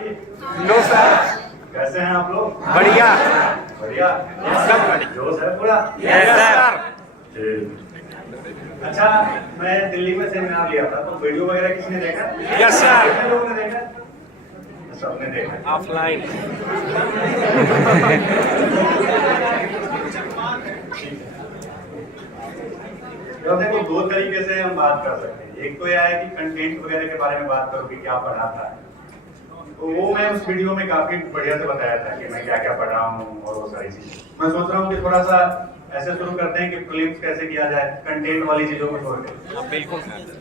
जी। No sir. कैसे हैं आप लोग? बढ़िया। बढ़िया। सब बढ़िया। जोश है पूरा? Yes sir. ठीक। अच्छा, मैं दिल्ली में सेमिनार लिया था, तो वीडियो वगैरह किसने देखा? Yes sir. कितने लोगों ने देखा? सबने देखा। ऑफलाइन। तो देखो, दो तरीके से हम बात कर सकते हैं। एक तो यह है कि कंटेंट वगैरह के बारे में बात करो कि क्या पढ़ाता है, तो वो मैं उस वीडियो में काफी बढ़िया से बताया था कि मैं क्या क्या पढ़ रहा हूँ और वो सारी चीजें। मैं सोच रहा हूँ कि थोड़ा सा ऐसे शुरू करते हैं कि प्रीलिम्स कैसे किया जाए कंटेंट वाली चीजों को छोड़ के। बिल्कुल सर।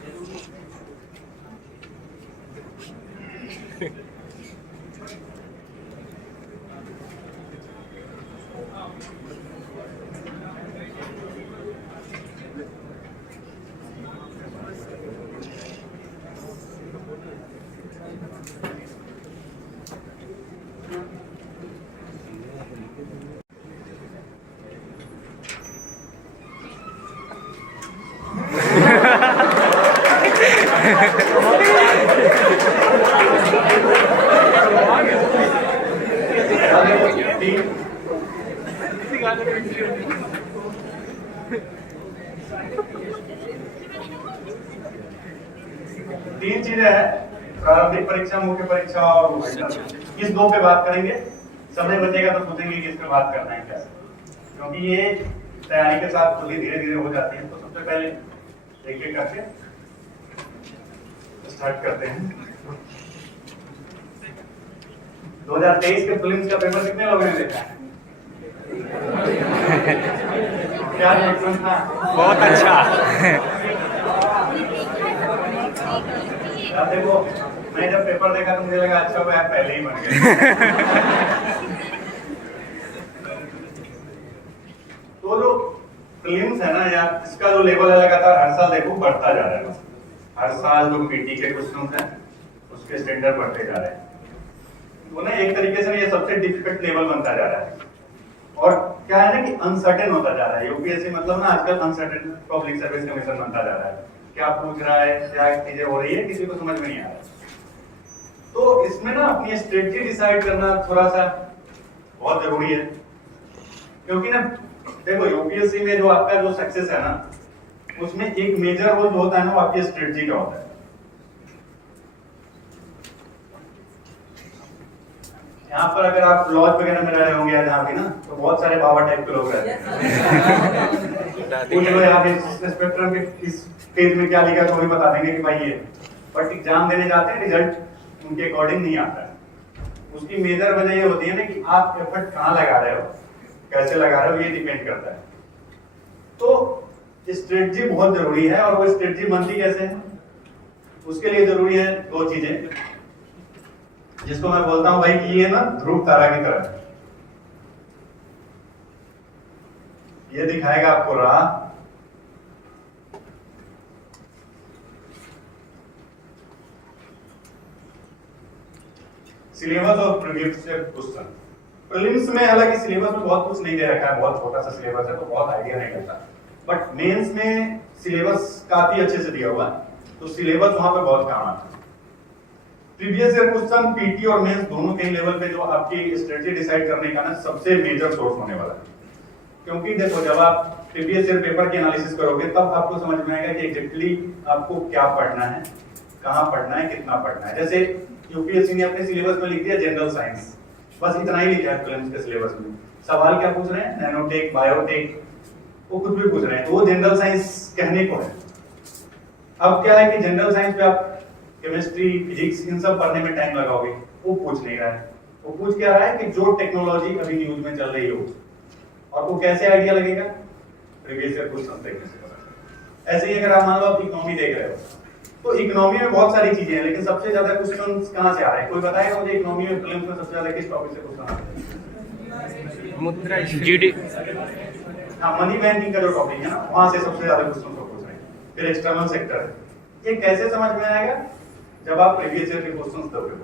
तीन चीजें हैं, प्रारंभिक परीक्षा, मुख्य परीक्षा और इस दो पे बात करेंगे। समय बचेगा तो सोचेंगे कि इस पे बात करना है कैसे, क्योंकि ये तैयारी के साथ खुद ही धीरे धीरे हो जाती है। तो सबसे पहले एक एक करके स्टार्ट करते हैं। 2023 के प्रीलिम्स का पेपर कितने लोगों ने देखा है? क्या क्वेश्चन था? बहुत अच्छा। यार देखो, मैं जब पेपर देखा तो मुझे लगा अच्छा वो यार पहले ही बन गए। तो जो प्रीलिम्स है ना यार, इसका जो लेवल है लगातार हर साल देखो बढ़ता जा रहा है। हर साल जो पीटी के क्वेश्चन हैं उसके स्टैंडर्ड बढ़ते जा रहे हैं। तो ना एक तरीके से ये सबसे डिफिकल्ट लेवल बनता जा रहा है। और क्या है ना कि अनसर्टेन होता जा रहा है। यूपीएससी मतलब ना आजकल अनसर्टेन पब्लिक सर्विस कमीशन बनता जा रहा है। क्या पूछ रहा है, क्या चीजें हो रही है, किसी को समझ में नहीं आ रहा। तो इसमें ना अपनी स्ट्रेटजी डिसाइड करना थोड़ा सा बहुत जरूरी है, क्योंकि ना देखो यूपीएससी में जो आपका जो सक्सेस है ना, उसमें एक मेजर रोल जो होता है ना वो आपकी स्ट्रेटजी का होता है। यहाँ पर अगर आप लॉज वगैरह में रहे होंगे जहाँ भी ना, तो बहुत सारे बाबा टाइप के लोग रहते हैं। पूछ लो यार इस स्पेक्ट्रम के इस पेज में क्या लिखा है, तो वही बता देंगे कि भाई ये। बट एग्जाम देने जाते हैं, रिजल्ट उनके अकॉर्डिंग नहीं आता है। उसकी मेजर वजह ये होती है ना कि आप एफर्ट कहाँ लगा रहे हो, कैसे लगा रहे हो, ये डिपेंड करता है। तो स्ट्रेटजी बहुत जरूरी है। और वो स्ट्रेटजी बनती कैसे है, उसके लिए जरूरी है दो चीजें, जिसको मैं बोलता हूं भाई कि ये ना ध्रुव तारा की तरह है। ये दिखाएगा आपको राह, सिलेबस और प्रीलिम्स से क्वेश्चन। प्रीलिम्स में हालांकि सिलेबस में बहुत कुछ नहीं दे रखा है, बहुत छोटा सा सिलेबस है, तो बहुत आइडिया नहीं रहता। बट मेंस में सिलेबस काफी अच्छे से दिया हुआ है, तो सिलेबस वहां पे बहुत काम आता है। प्रीवियस ईयर क्वेश्चन पीटी और मेंस दोनों के लेवल पे जो आपकी स्ट्रेटजी डिसाइड करने का ना सबसे मेजर सोर्स होने वाला है। क्योंकि देखो, जब आप प्रीवियस ईयर पेपर की एनालिसिस करोगे तब आपको समझ में आएगा कि एग्जैक्टली आपको क्या पढ़ना है, कहाँ पढ़ना है, कितना पढ़ना है। जैसे यूपीएससी ने अपने सिलेबस में लिख दिया जनरल साइंस, बस इतना ही लिखा है प्रीलिम्स के सिलेबस में। सवाल क्या पूछ रहे हैं, नैनोटेक, बायोटेक, वो कुछ भी पूछ रहे हैं, तो वो जनरल साइंस कहने को है। अब क्या है कि जनरल साइंस पे आप केमिस्ट्री, फिजिक्स, इन सब पढ़ने में टाइम लगाओगे, वो पूछ नहीं रहा है। वो पूछ क्या रहा है कि जो टेक्नोलॉजी अभी न्यूज में चल रही हो, और वो कैसे आइडिया लगेगा, प्रीवियस ईयर क्वेश्चन देखने से पता। ऐसे ही अगर आप मान लो आप इकोनॉमी देख रहे हो, तो इकोनॉमी में बहुत सारी चीजें हैं, लेकिन सबसे ज्यादा क्वेश्चन कहां से आ रहे हैं, कोई बताएगा मुझे? इकोनॉमी में प्रीलिम्स में सबसे ज्यादा किस टॉपिक से क्वेश्चन आते हैं? मुद्रा जीडी। हाँ, मनी बैंकिंग का जो टॉपिक है ना, वहां से सबसे ज्यादा क्वेश्चन पूछ रहे हैं। फिर एक्सटर्नल सेक्टर है। ये कैसे समझ में आएगा, जब आप प्रीवियस ईयर के क्वेश्चंस दोगे।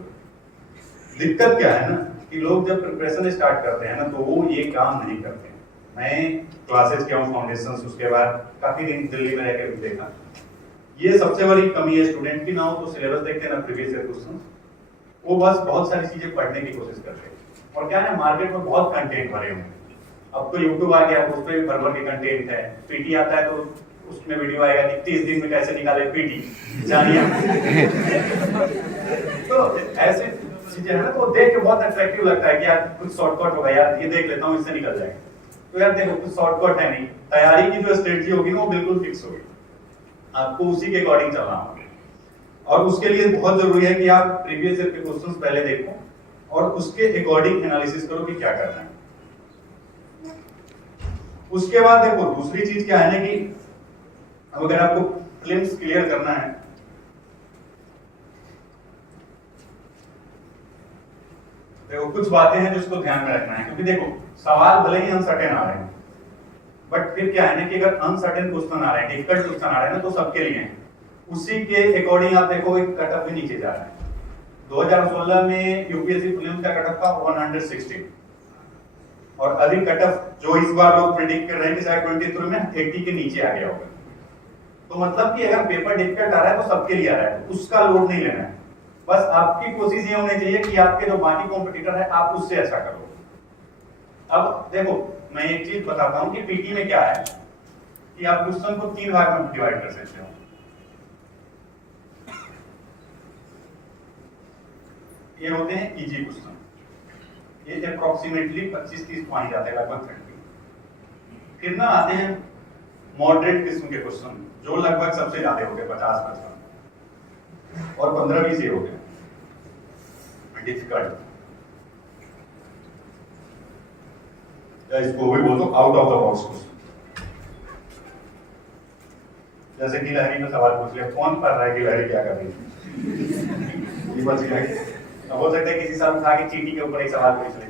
दिक्कत क्या है ना कि लोग जब प्रिपरेशन स्टार्ट करते हैं ना, तो वो ये काम नहीं करते हैं। मैं क्लासेस किया हूँ फाउंडेशंस, उसके बाद काफी दिन दिल्ली में रहकर भी देखा। ये सबसे बड़ी कमी है स्टूडेंट की, ना हो तो सिलेबस देखते हैं ना प्रीवियस ईयर क्वेश्चन। वो बस बहुत सारी चीजें पढ़ने की कोशिश करते हैं। और क्या है ना, मार्केट में बहुत कंटेंट भरे हुए हैं। अब तो यूट्यूब आ गया, उस पर भी भर भर के कंटेंट है। पीटी आता है तो उसमें वीडियो आएगा कि 30 दिन में कैसे निकाले पीटी, जानिए। तो ऐसे चीजें है ना, तो देख के बहुत अट्रैक्टिव लगता है कि यार कुछ शॉर्टकट होगा, यार ये देख लेता हूँ, इससे निकल जाएगा। तो यार देखो, कुछ शॉर्टकट है नहीं। तैयारी की जो स्ट्रेटजी होगी ना, वो बिल्कुल फिक्स होगी, आपको उसी के अकॉर्डिंग चलना होगा। और उसके लिए बहुत जरूरी है कि आप प्रीवियस ईयर के क्वेश्चंस पहले देखो और उसके अकॉर्डिंग एनालिसिस करो कि क्या करना है। उसके बाद देखो, दूसरी चीज क्या है ना कि अगर आपको प्रीलिम्स क्लियर करना है, देखो कुछ बातें हैं जिसको ध्यान में रखना है। क्योंकि देखो, सवाल भले ही अनसर्टेन आ रहे हैं, बट फिर क्या है ना कि अगर अनसर्टेन क्वेश्चन आ रहे हैं, डिफिकल्ट क्वेश्चन आ रहे हैं ना, तो सबके लिए हैं। उसी के अकॉर्डिंग आप देखो, एक कटअप भी नीचे जा रहा है। 2016 में यूपीएससी प्रीलिम्स का कटअप था 116, और अभी कटअप जो इस बार लोग प्रेडिक्ट कर रहे हैं कि शायद 23 में 80 के नीचे आ गया होगा। तो मतलब कि अगर पेपर डिफिकल्ट आ रहा है तो सबके लिए आ रहा है, उसका लोड नहीं लेना है। बस आपकी कोशिश ये होनी चाहिए कि आपके जो बाकी कॉम्पिटिटर है, आप उससे अच्छा करो। अब देखो, मैं एक चीज बताता हूं कि पीटी में क्या है कि आप क्वेश्चन को 3 भाग में डिवाइड कर सकते हो। ये होते हैं इजी क्वेश्चन, ये अप्रोक्सीमेटली 25-30 पॉइंट जाते हैं, लगभग 30। फिर ना आते हैं मॉडरेट किस्म के क्वेश्चन, जो लगभग सबसे ज्यादा हो गए 50%, और 15-20 ये हो गए डिफिकल्ट, या इसको भी बोल दो out of the box question. जैसे कि लहरी में सवाल पूछ लिया, कौन पढ़ रहा है कि लहरी क्या कर रही है, ये बच गया। अब हो सकता है किसी साल उठा के चीटी के ऊपर एक सवाल पूछ ले।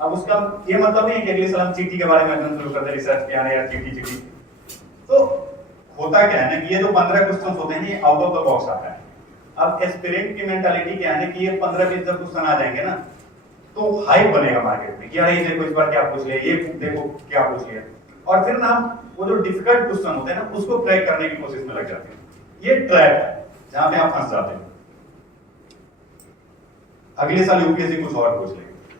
अब उसका ये मतलब नहीं है कि अगले साल हम चीटी के बारे में अध्ययन शुरू कर दे, रिसर्च किया है या चीटी। तो होता क्या है ना कि ये जो 15 क्वेश्चन होते हैं, ये आउट ऑफ द बॉक्स आता है। अब एस्पिरेंट की मेंटालिटी क्या है ना कि ये 15-20 जब क्वेश्चन आ जाएंगे ना, तो हाइप बनेगा मार्केट में कि यार ये देखो इस बार क्या पूछ लिया, ये देखो क्या पूछ लिया। और फिर ना वो जो डिफिकल्ट क्वेश्चन होते हैं ना, उसको क्रैक करने की कोशिश में लग जाते हैं। ये ट्रैप है जहां पे आप फंस जाते हैं। अगले साल यूपीएससी कुछ और पूछ लेगी,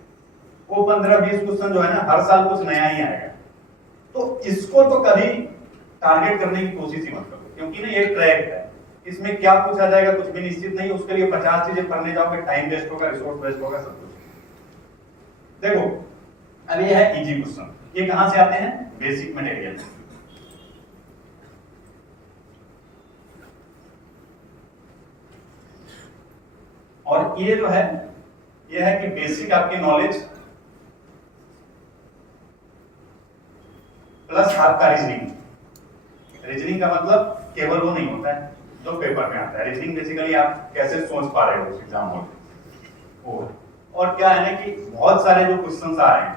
वो 15-20 क्वेश्चन जो है ना, हर साल कुछ नया ही आएगा। तो इसको तो कभी टारगेट करने की कोशिश ही मत करो, क्योंकि ना ये ट्रैप है। इसमें क्या पूछा जाएगा कुछ भी निश्चित नहीं। उसके लिए 50 चीजें पढ़ने जाओगे, टाइम वेस्ट होगा, रिसोर्स वेस्ट होगा, सब कुछ। देखो, अब ये है इजी क्वेश्चन। ये कहां से आते हैं? Basic material. और ये जो है, ये है कि बेसिक आपकी नॉलेज प्लस आपका रीजनिंग। रीजनिंग का मतलब केवल वो नहीं होता है जो पेपर में आता है। रीजनिंग बेसिकली आप कैसे सोच पा रहे हो एग्जाम हॉल। और क्या है ना कि बहुत सारे जो क्वेश्चंस आ रहे हैं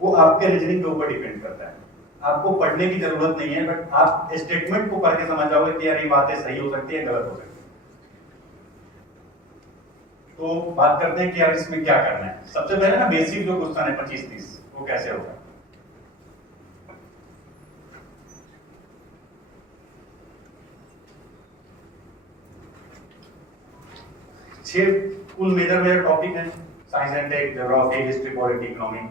वो आपके रीजनिंग के ऊपर डिपेंड करता है। आपको पढ़ने की जरूरत नहीं है, बट आप स्टेटमेंट को पढ़ के समझ जाओगे कि यार ये बातें सही हो सकती है, गलत हो सकती है। तो बात करते हैं कि यार इसमें क्या करना है। सबसे पहले ना बेसिक जो क्वेश्चन है 25-30, वो कैसे होगा। छह कुल मेजर टॉपिक है, science and tech, geography, history, polity, economy.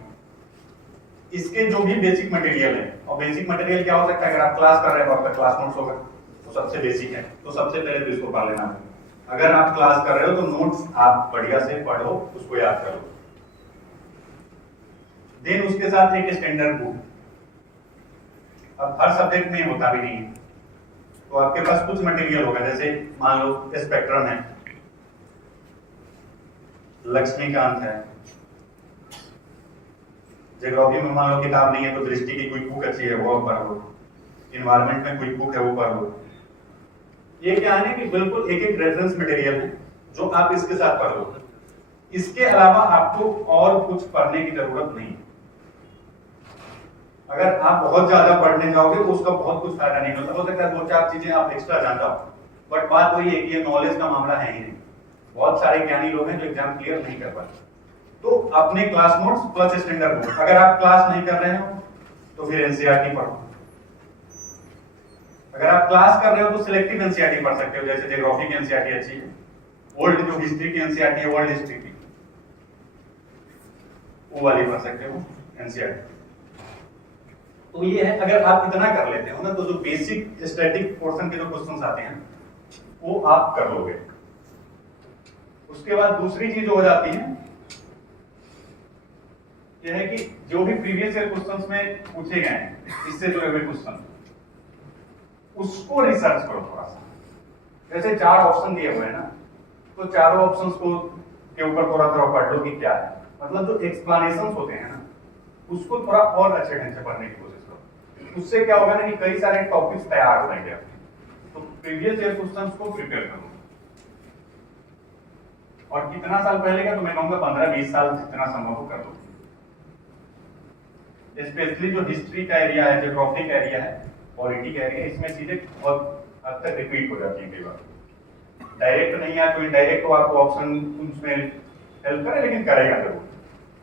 इसके जो भी बेसिक मटेरियल है, और बेसिक मटेरियल क्या हो सकता है, अगर आप क्लास कर रहे हैं तो आपका क्लास नोट्स होगा, तो सबसे बेसिक है। तो सबसे पहले तो इसको पढ़ लेना है। अगर आप क्लास कर रहे हो तो नोट्स आप बढ़िया से पढ़ो, उसको याद करो। देन उसके साथ एक स्टैंडर्ड बुक। अब हर सब्जेक्ट में होता भी नहीं है, तो आपके पास कुछ मटेरियल होगा। जैसे मान लो स्पेक्ट्रम है, लक्ष्मीकांत है। ज्योग्राफी में मान लो किताब नहीं है तो दृष्टि की कोई बुक अच्छी है वो पढ़ लो। इन्वायरमेंट में कोई बुक है वो पढ़ लो। ये क्या है कि बिल्कुल एक एक रेफरेंस मटेरियल है जो आप इसके साथ पढ़ लो। इसके अलावा आपको और कुछ पढ़ने की जरूरत नहीं। अगर आप बहुत ज्यादा पढ़ने जाओगे तो उसका बहुत कुछ फायदा नहीं होता। हो सकता है 2-4 चीजें आप एक्स्ट्रा जानता हो, बट बात वही है कि ये नॉलेज का मामला है ही नहीं। बहुत सारे ज्ञानी लोग हैं जो एग्जाम क्लियर नहीं कर पाते। तो अपने class notes plus standard book. अगर आप क्लास नहीं कर रहे हो तो फिर एनसीईआरटी पढ़ो। अगर आप क्लास कर रहे हो तो सिलेक्टिव एनसीईआरटी पढ़ सकते हो, जैसे ज्योग्राफी की एनसीईआरटी अच्छी है, ओल्ड जो हिस्ट्री की एनसीईआरटी है, वर्ल्ड हिस्ट्री की, वो वाली पढ़ सकते हो एनसीईआरटी। तो ये है, अगर आप इतना कर लेते हो ना तो जो बेसिक स्टैटिक पोर्शन के जो क्वेश्चंस आते हैं वो आप कर लोगे। उसके बाद दूसरी चीज हो जाती है यह है कि जो भी प्रीवियस ईयर क्वेश्चंस में पूछे गए हैं इससे जुड़े हुए क्वेश्चन, उसको रिसर्च करो थोड़ा सा। जैसे 4 ऑप्शन दिए हुए हैं ना, तो चारों ऑप्शंस को के ऊपर थोड़ा थोड़ा पढ़ लो कि क्या है, मतलब जो एक्सप्लेनेशंस होते हैं ना उसको थोड़ा और अच्छे ढंग से पढ़ने की कोशिश करो। उससे क्या होगा ना कि कई सारे टॉपिक्स तैयार हो जाएंगे आपके। तो प्रीवियस ईयर क्वेश्चंस को प्रिपेयर करो, और कितना साल पहले का, तो मैं कहूंगा 15-20 साल जितना संभव हो कर लो। स्पेशली जो हिस्ट्री का एरिया है, ज्योग्राफी का एरिया है, पॉलिटी का एरिया, इसमें चीजें बहुत हद तक रिपीट हो जाती है कई बार। डायरेक्ट नहीं है तो इनडायरेक्ट तो आपको ऑप्शन उसमें हेल्प करे, लेकिन करेगा जरूर।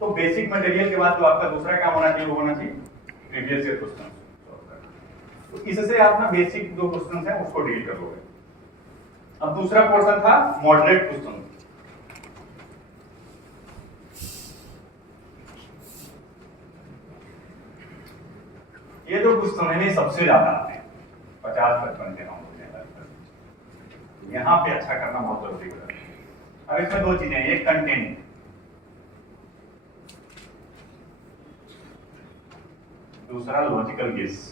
तो बेसिक मटेरियल के बाद जो आपका दूसरा काम होना चाहिए वो होना चाहिए प्रीवियस ईयर क्वेश्चन। तो इससे आप ना बेसिक जो क्वेश्चन है उसको डील कर लोगे। अब दूसरा पोर्शन था मॉडरेट क्वेश्चन। ये जो क्वेश्चन है ना सबसे ज्यादा आते हैं, 50-55 के नंबर हैं। यहाँ पे अच्छा करना बहुत जरूरी हो जाता है। अब इसमें 2 चीजें हैं, एक कंटेंट, दूसरा लॉजिकल गेस।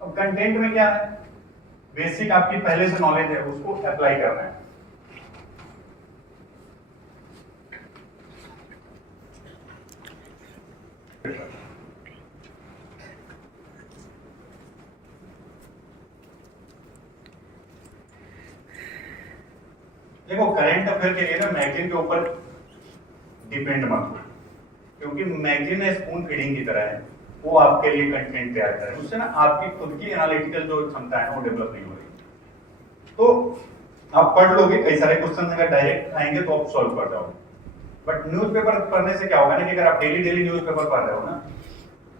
अब कंटेंट में क्या है, बेसिक आपकी पहले से नॉलेज है उसको अप्लाई करना है। देखो करंट अफेयर के लिए ना मैगजीन के ऊपर डिपेंड मत हो, क्योंकि मैगजीन स्पून फीडिंग की तरह है, वो आपके लिए कंटेंट तैयार करे, उससे ना आपकी खुद की एनालिटिकल जो क्षमता है वो डेवलप नहीं हो रही। तो आप पढ़ लोगे, कई सारे क्वेश्चन अगर डायरेक्ट आएंगे तो आप सॉल्व कर जाओगे। बट न्यूज़पेपर पढ़ने से क्या होगा ना कि अगर आप डेली न्यूज़पेपर पढ़ रहे हो ना,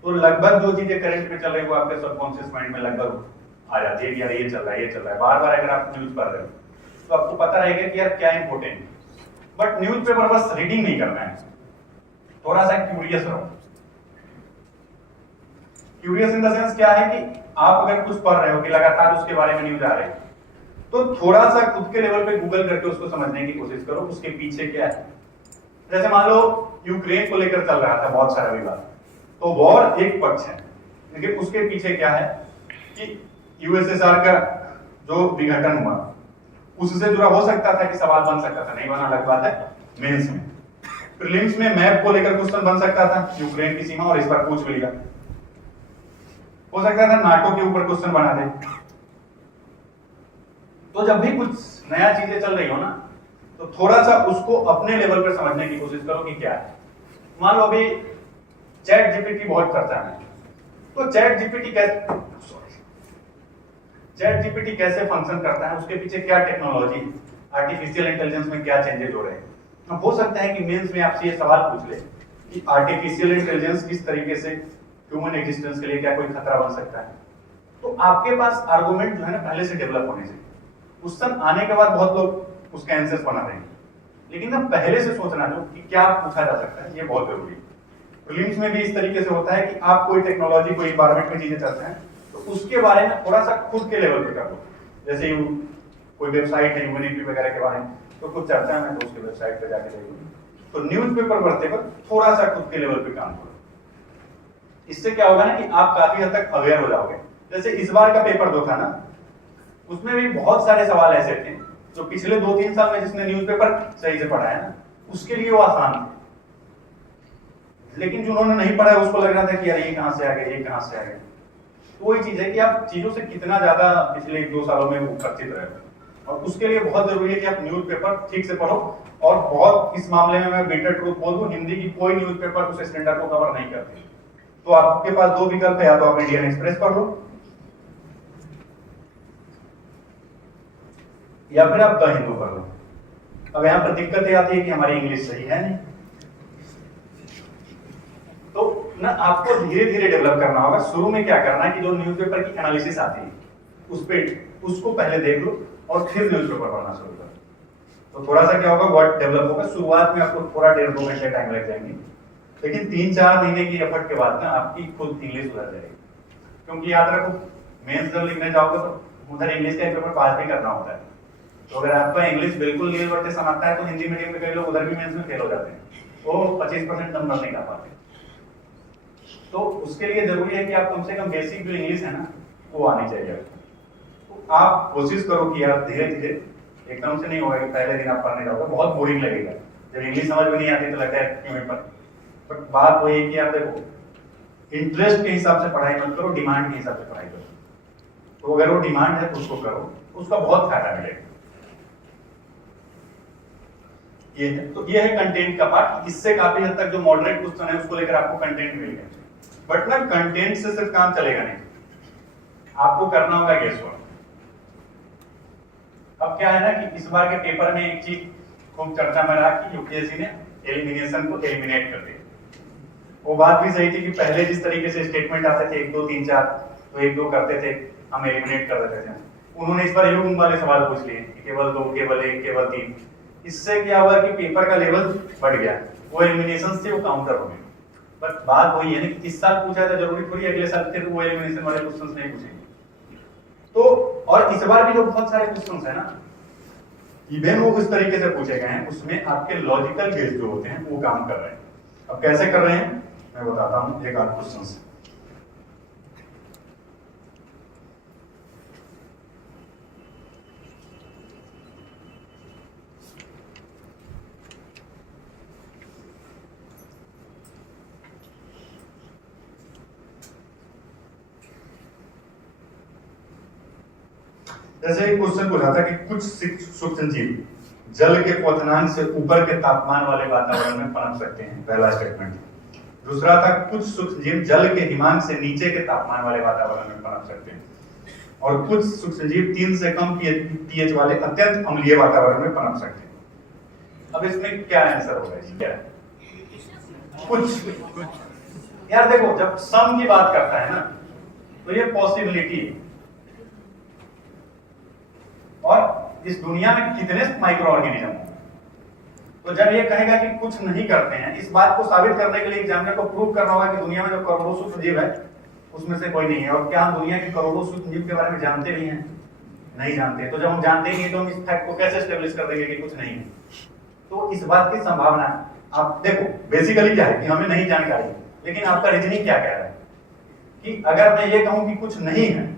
तो लगभग जो चीजें करंट में चल रही है वो आपके सबकॉन्शियस माइंड में लगभग आ जाती है कि यार ये चल रहा है, ये चल रहा है। बार बार अगर आप न्यूज पढ़ रहे हो तो आपको पता रहेगा कि यार क्या इंपॉर्टेंट है। बट न्यूज़पेपर बस रीडिंग नहीं करना है, थोड़ा सा क्यूरियस रहो। क्यूरियस इन द सेंस क्या है कि आप अगर कुछ पढ़ रहे हो कि लगातार उसके बारे में न्यूज आ रही है, तो थोड़ा सा खुद के लेवल पे गूगल करके उसको समझने की कोशिश करो, उसके पीछे क्या है। जैसे मान लो यूक्रेन को लेकर चल रहा था बहुत सारा विवाद, तो वॉर एक पक्ष है, लेकिन उसके पीछे क्या है कि यूएसएसआर का जो विघटन हुआ उससे जुड़ा हो सकता था कि सवाल बन सकता था, नहीं बना, अलग बात है। मेंस में, प्रीलिम्स में मैप को लेकर क्वेश्चन बन सकता था, यूक्रेन की सीमा, और इस बार पूछ भी लिया। हो सकता था नाटो के ऊपर क्वेश्चन बना दे। तो जब भी कुछ नया चीजें चल रही हो ना, तो थोड़ा सा उसको अपने लेवल पर समझने की कोशिश करो कि क्या है। मान लो अभी चैट जीपीटी बहुत चर्चा में, तो चैट जीपीटी कैसे फंक्शन करता है, उसके पीछे क्या टेक्नोलॉजी, आर्टिफिशियल इंटेलिजेंस में क्या चेंजेस हो रहे हैं। अब हो सकता है कि मेंस में आपसे ये सवाल पूछ ले कि आर्टिफिशियल इंटेलिजेंस किस तरीके से ह्यूमन एग्जिस्टेंस के लिए क्या कोई खतरा बन सकता है। तो आपके पास आर्गुमेंट जो है ना पहले से डेवलप होने चाहिए। क्वेश्चन आने के बाद बहुत लोग उसके आंसर्स बना देंगे, लेकिन ना पहले से सोचना जो कि क्या पूछा जा सकता है, ये बहुत जरूरी है। प्रीलिम्स में भी इस तरीके से होता है कि आप कोई टेक्नोलॉजी, कोई एनवायरमेंट में चीजें चलते हैं, तो उसके बारे में थोड़ा सा खुद के लेवल पे कर लो। जैसे कोई वेबसाइट है यूनिटी वगैरह के बारे में, तो कुछ चर्चा में तो उसके वेबसाइट पे जाके देखो। तो न्यूज़पेपर पढ़ते वक्त थोड़ा सा खुद के लेवल पे काम करो। इससे क्या होगा ना कि आप काफी हद तक अवेयर हो जाओगे। जैसे इस बार का पेपर जो था ना, उसमें भी बहुत सारे सवाल ऐसे थे जो पिछले 2-3 साल में जिसने न्यूज़पेपर सही से पढ़ा है ना, उसके लिए वो आसान थे। लेकिन जिन्होंने नहीं पढ़ा है उसको लग रहा था कि यार ये कहां से आ गया, ये कहां से आ गया। तो वही चीज है कि आप चीजों से कितना ज्यादा पिछले 1-2 सालों में उपस्थित रहे, और उसके लिए बहुत जरूरी है कि आप न्यूज़पेपर ठीक से पढ़ो। और बहुत इस मामले में मैं बिटर ट्रूथ बोल दूं, हिंदी की कोई न्यूज़पेपर उस स्टैंडर्ड को कवर नहीं करती। तो आपके पास 2 विकल्प है, या तो आप इंडियन एक्सप्रेस पढ़ लो या फिर आप द हिंदू पढ़ लो। अब यहां पर दिक्कत ये आती है कि हमारी इंग्लिश सही है नहीं, ना आपको धीरे धीरे डेवलप करना होगा। शुरू में क्या करना है कि जो न्यूज़पेपर की एनालिसिस आती है उस पे उसको पहले देख लो और फिर न्यूज़पेपर पढ़ना शुरू करो। तो थोड़ा सा क्या होगा, वर्ड डेवलप होगा। शुरुआत में आपको थोड़ा 1.5-2 घंटे टाइम लग जाएंगे, लेकिन 3-4 महीने की एफर्ट के बाद ना आपकी खुद इंग्लिश सुधर जाएगी। क्योंकि याद रखो, मेंस जब लिखने जाओगे तो उधर इंग्लिश का पेपर पास भी करना होता है। तो अगर आपका इंग्लिश बिल्कुल नील वर्ते समाप्त है तो हिंदी मीडियम के कई लोग उधर भी मेंस में फेल हो जाते हैं, वो 25% नंबर नहीं ला पाते। तो उसके लिए जरूरी है कि आप कम से कम बेसिक जो इंग्लिश है ना वो आनी चाहिए। तो आप कोशिश करो कि आप धीरे धीरे, एकदम से नहीं होगा कि पहले दिन आप पढ़ने जाओगे, बहुत बोरिंग लगेगा। जब इंग्लिश समझ में नहीं आती तो लगता है क्यों पढ़। बट बात वही है कि आप देखो, इंटरेस्ट के हिसाब से पढ़ाई मत करो, डिमांड के हिसाब से पढ़ाई करो। तो अगर वो डिमांड है तो उसको करो, उसका बहुत फायदा मिलेगा। ये है, तो ये है कंटेंट का पार्ट। इससे काफी हद तक जो मॉडरेट क्वेश्चन है उसको लेकर आपको कंटेंट मिल गया। बट ना कंटेंट से सिर्फ काम चलेगा नहीं, आपको करना होगा गेस वर्क। अब क्या है ना कि इस बार के पेपर में एक चीज खूब चर्चा में रहा कि यूपीएससी ने एलिमिनेशन को एलिमिनेट कर दिया। वो बात भी सही थी कि पहले जिस तरीके से स्टेटमेंट आते थे 1 2 3 4, तो 1 2 करते थे, हम एलिमिनेट कर देते थे। उन्होंने इस बार युग्म वाले सवाल पूछ लिए कि केवल 2, केवल 1, केवल 3। इससे क्या हुआ कि पेपर का लेवल बढ़ गया, वो एलिमिनेशन से वो काउंटर हो गए। बट बात वही है ना कि इस साल पूछा था, जरूरी थोड़ी अगले साल फिर वो एलिमिनेशन वाले क्वेश्चंस नहीं पूछेंगे। तो और इस बार भी जो बहुत सारे क्वेश्चंस है ना, इवन वो इस तरीके से पूछे गए हैं, उसमें आपके लॉजिकल गेस जो होते हैं वो काम कर रहे हैं। अब कैसे कर रहे हैं मैं बताता हूं एक आध क्वेश्चन से। जैसे एक क्वेश्चन पूछा था कि कुछ सूक्ष्मजीव जल के क्वथनांक से ऊपर के तापमान वाले वातावरण में पनप सकते हैं, पहला स्टेटमेंट। दूसरा था कुछ सूक्ष्मजीव जल के हिमांक से नीचे के तापमान वाले वातावरण में पनप सकते हैं, और कुछ सूक्ष्मजीव 3 से कम पीएच वाले अत्यंत अम्लीय वातावरण में पनप सकते हैं। अब इसमें क्या आंसर होगा? क्या कुछ यार देखो, जब सम की बात करता है ना तो ये पॉसिबिलिटी है। और इस दुनिया में कितने माइक्रो ऑर्गेनिज्म हैं, तो जब ये कहेगा कि कुछ नहीं करते हैं, इस बात को साबित करने के लिए एग्जामिनर को प्रूव करना होगा कि दुनिया में जो करोड़ों सूक्ष्मजीव है उसमें से कोई नहीं है। और क्या हम दुनिया के करोड़ों सूक्ष्मजीव के बारे में जानते भी हैं? नहीं जानते। तो जब हम जानते ही नहीं तो हम इस फैक्ट को कैसे एस्टेब्लिश कर देंगे कि कुछ नहीं है? तो इस बात की संभावना, आप देखो बेसिकली क्या है कि हमें नहीं जानकारी, लेकिन आपका रीजनिंग क्या कह रहा है कि अगर मैं ये कहूं कि कुछ नहीं है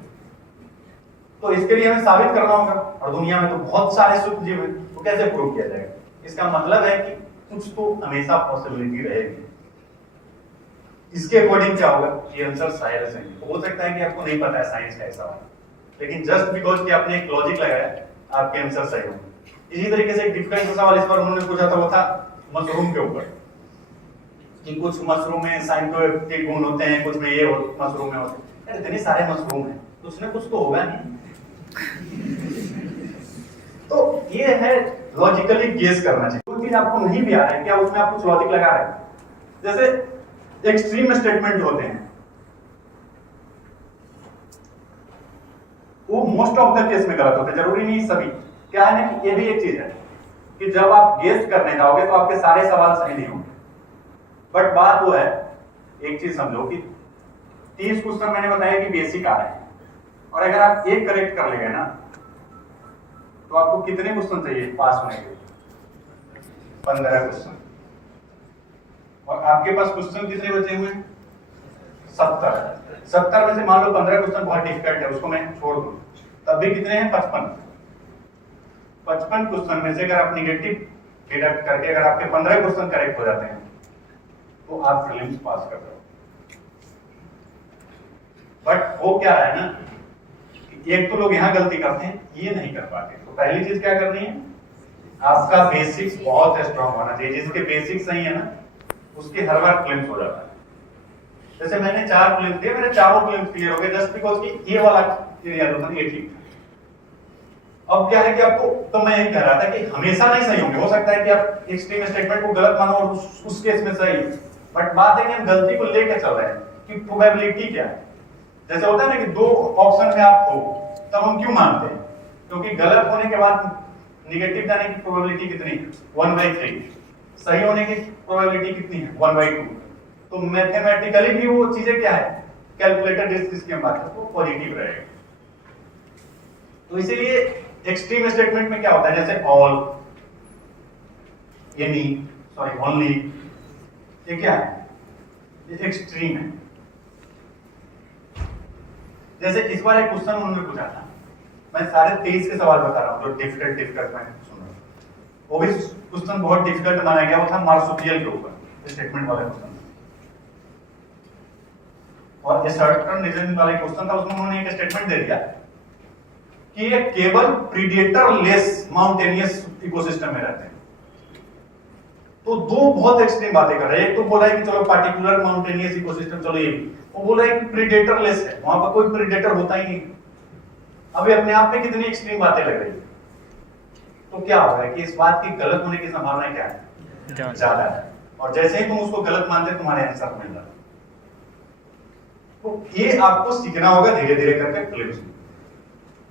तो इसके लिए हमें साबित करना होगा, और दुनिया में तो बहुत सारे सूक्ष्मजीव हैं, तो कैसे प्रूव किया जाएगा? इसका मतलब है कि कुछ तो हमेशा पॉसिबिलिटी रहेगी। इसके अकॉर्डिंग क्या होगा? ये आंसर साइंस है। हो सकता है कि आपको नहीं पता है साइंस का ऐसा, लेकिन जस्ट बिकॉज कि आपने एक लॉजिक लगाया आपके आंसर सही होंगे। इसी तरीके से एक डिफरेंट सवाल इस बार उन्होंने पूछा था, वो था मशरूम के ऊपर कि कुछ मशरूम में साइंटिफिक गुण होते हैं, कुछ में ये मशरूम में होते हैं। इतने सारे मशरूम हैं तो उसमें कुछ तो होगा नहीं। तो ये है लॉजिकली गेस करना चाहिए। कोई चीज आपको नहीं भी आ रहा है, क्या उसमें आप कुछ लॉजिक लगा रहे हैं? जैसे एक्सट्रीम स्टेटमेंट होते हैं वो मोस्ट ऑफ द केस में गलत होते हैं, जरूरी नहीं सभी। क्या है ना कि ये भी एक चीज है कि जब आप गेस करने जाओगे तो आपके सारे सवाल सही नहीं होंगे। बट बात वो है, एक चीज समझो कि 30 क्वेश्चन मैंने बताया कि बेसिक आ रहे हैं, और अगर आप एक करेक्ट कर लेंगे ना तो आपको कितने क्वेश्चन चाहिए पास होने के लिए? 15 क्वेश्चन। और आपके पास क्वेश्चन कितने बचे हुए हैं? 70 में से मान लो 15 क्वेश्चन बहुत डिफिकल्ट है, उसको मैं छोड़ दूं, तब भी कितने हैं? 55 क्वेश्चन में से अगर आप निगेटिव डिडक्ट करके अगर आपके 15 क्वेश्चन करेक्ट हो जाते हैं तो आप प्रीलिम्स पास कर रहे हो। बट वो क्या है ना, एक तो लोग यहां गलती करते हैं, ये नहीं कर पाते। तो पहली चीज क्या करनी है, आपका बेसिक्स बहुत स्ट्रांग होना चाहिए। जिसके बेसिक्स सही है ना उसके हर बार प्रीलिम्स हो जाता है। जैसे मैंने 4 प्रीलिम्स दिए, मेरे चारों प्रीलिम्स क्लियर हो गए जस्ट बिकॉज कि ये वाला क्लियर होता है, ये ठीक। अब क्या है कि आपको, तो मैं ये कह रहा था कि हमेशा नहीं सही होंगे। हो सकता है कि आप एक्सट्रीम स्टेटमेंट को गलत मानो और उस केस में सही, बट बात है कि हम गलती को लेकर चल रहे हैं कि प्रोबेबिलिटी क्या है। जैसे होता है ना कि दो ऑप्शन में आप हो, तब हम क्यों मानते हैं? क्योंकि गलत होने के बाद निगेटिव जाने की प्रोबेबिलिटी कितनी है? 1/3। सही होने की प्रोबेबिलिटी कितनी है? 1/2। तो मैथमेटिकली भी वो चीजें क्या है, कैलकुलेटेड रिस्क जिसकी हम बात करते हैं वो पॉजिटिव रहेगा। तो इसीलिए एक्सट्रीम स्टेटमेंट में क्या होता है, जैसे ऑल, एनी, सॉरी ओनली, ये क्या है? ये एक्सट्रीम है। जैसे इस बार एक क्वेश्चन उन्होंने पूछा था, मैं सारे 23 के सवाल बता रहा हूं जो डिफिकल्ट मैं सुन रहा हूं। वो भी क्वेश्चन बहुत डिफिकल्ट माना गया, वो था मार्सुपियल के ऊपर स्टेटमेंट वाले क्वेश्चन। और ये सर्टन रीजन वाले क्वेश्चन था, उसमें उन्होंने एक स्टेटमेंट दे दिया कि ये केवल प्रीडेटर लेस माउंटेनियस इकोसिस्टम में रहते हैं। तो दो बहुत एक्सट्रीम बातें कर रहे हैं। एक तो बोला है कि चलो पार्टिकुलर माउंटेनियस इकोसिस्टम, चलो ये भी, वो बोला है कि प्रीडेटर लेस है, वहां पर कोई प्रीडेटर होता ही नहीं। अभी अपने आप में कितनी एक्सट्रीम बातें लग रही है। तो क्या हो रहा है कि इस बात की गलत होने की संभावना क्या है? ज्यादा है। और जैसे ही तुम उसको गलत मानते तुम्हारे आंसर मिल रहा है। तो ये आपको सीखना होगा धीरे धीरे करके प्रीलिम्स में।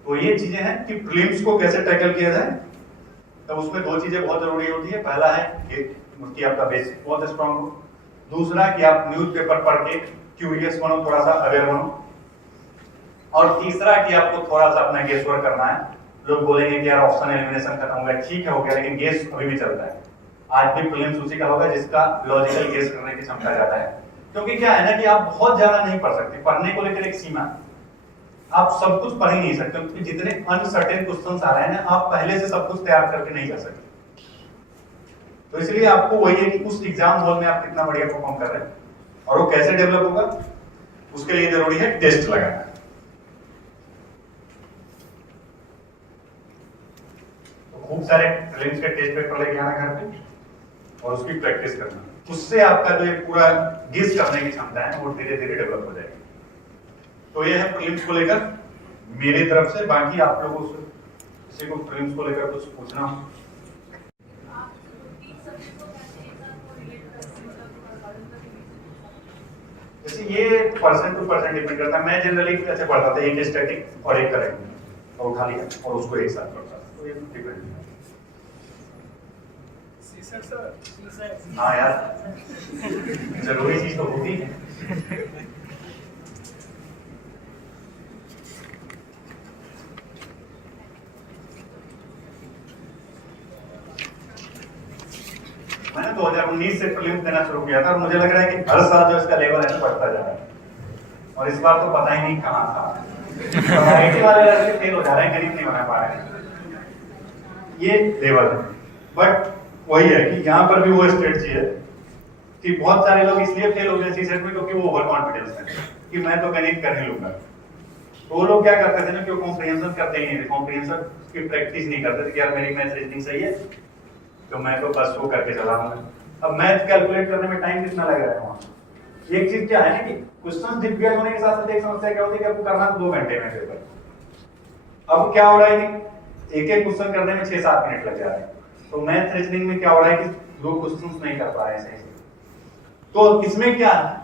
तो ये चीजें हैं कि प्रीलिम्स को कैसे टैकल किया जाए। तो उसमें दो चीजें बहुत जरूरी होती है। पहला है कि आपका बेसिक बहुत स्ट्रांग हो, दूसरा कि आप न्यूज़पेपर पढ़ के क्यूरियस बनो, थोड़ा सा अवेयर बनो, और तीसरा कि आपको थोड़ा सा अपना गेस वर्क करना है। लोग बोलेंगे कि यार ऑप्शन एलिमिनेशन खत्म हो गया, ठीक है हो गया, लेकिन गेस अभी भी चलता है। आज भी प्रीलिम्स उसी का होगा जिसका लॉजिकल गेस करने की क्षमता ज्यादा है। क्योंकि क्या है ना कि आप बहुत ज्यादा नहीं पढ़ सकते, पढ़ने को लेकर एक सीमा है। आप सब कुछ पढ़ ही नहीं सकते, क्योंकि जितने अनसर्टेन क्वेश्चंस आ रहे हैं ना, आप पहले से सब कुछ तैयार करके नहीं जा सकते। तो इसलिए आपको वही है कि उस एग्जाम हॉल में आप कितना बढ़िया परफॉर्म कर रहे हैं, और वो कैसे डेवलप होगा उसके लिए जरूरी है टेस्ट लगाना। तो खूब सारे प्रीलिम्स के टेस्ट पेपर लेके आना घर पे और उसकी प्रैक्टिस करना। उससे आपका जो पूरा गेस करने की क्षमता है वो धीरे धीरे डेवलप हो जाएगी। तो ये है प्रीलिम्स को लेकर मेरी तरफ से। बाकी आप लोगों से किसी को प्रीलिम्स को लेकर कुछ पूछना हो? जैसे ये पर्सन टू पर्सन डिपेंड करता है। मैं जनरली कैसे पढ़ता था, एक स्टैटिक और एक करेक्ट, और उठा लिया और उसको एक साथ पढ़ता था। तो ये डिपेंड। हाँ यार, जरूरी चीज तो होती है। मैंने 2019 से प्रीलिम्स देना शुरू किया था और मुझे लग रहा है कि हर साल जो इसका लेवल है बढ़ता जा रहा है। और इस बार तो पता ही नहीं कहाँ था। आईटी वाले लड़के फेल हो जा रहे हैं, गरीब नहीं बना पा रहे हैं। ये लेवल है। बट वही है कि यहाँ पर भी वो स्ट्रेटजी है कि बहुत सारे लोग इसलिए फेल हो गए सीसेट में क्योंकि वो ओवर कॉन्फिडेंस है कि मैं तो गणित कर ही लूंगा। तो वो लोग क्या करते थे ना कि वो कॉम्प्रिहेंशन करते ही नहीं थे, कॉम्प्रिहेंशन की प्रैक्टिस नहीं करते थे कि यार मेरी मैथ रीजनिंग सही है तो मैं तो बस वो करके चला हूँ। अब मैथ कैलकुलेट करने में टाइम कितना लग रहा है वहाँ। एक चीज क्या है ना कि क्वेश्चन डिफिकल्ट होने के साथ साथ एक समस्या क्या होती है कि आपको करना 2 घंटे में पेपर। अब क्या हो रहा है कि एक एक क्वेश्चन करने में 6-7 मिनट लग जा रहे हैं। तो मैथ रीजनिंग में क्या हो रहा है कि 2 क्वेश्चंस नहीं कर पा रहे हैं सही से। तो इसमें क्या है,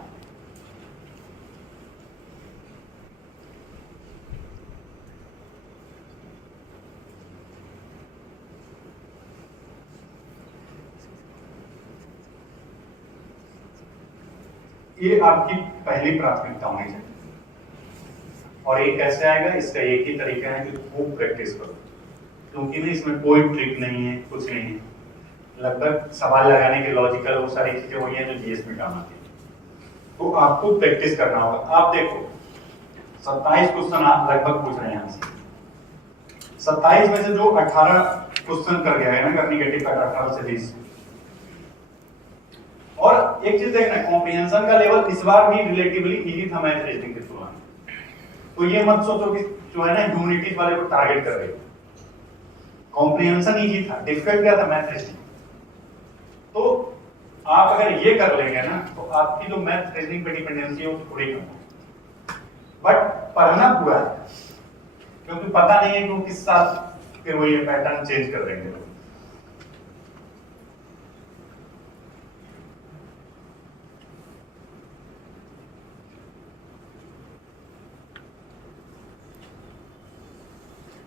ये आपकी पहली प्राथमिकता होनी चाहिए। और ये कैसे आएगा, इसका एक ही तरीका है कि खूब प्रैक्टिस करो। क्योंकि ना इसमें कोई ट्रिक नहीं है, कुछ नहीं है। लगभग सवाल लगाने के लॉजिकल वो सारी चीजें वही हैं जो जीएस में काम आती है। तो आपको प्रैक्टिस करना होगा। आप देखो 27 क्वेश्चन आप लगभग पूछ रहे हैं यहाँ से। 27 में से जो 18 क्वेश्चन कर गया है ना, निगेटिव का 18 से 20। और एक चीज देखना, कॉम्प्रिहेंशन का लेवल इस बार भी रिलेटिवली इजी था मैथ रीजनिंग की तुलना में। तो ये मत सोचो कि जो है ना ह्यूमैनिटीज वाले को टारगेट कर रहे हो। कॉम्प्रिहेंशन इजी था, डिफिकल्ट क्या था मैथ रीजनिंग। तो आप अगर ये कर लेंगे ना तो आपकी जो मैथ रीजनिंग पे डिपेंडेंसी है वो थोड़ी कम होगी। बट पढ़ना पूरा है, क्योंकि पता नहीं है कि वो किस साल फिर वो ये पैटर्न चेंज कर देंगे।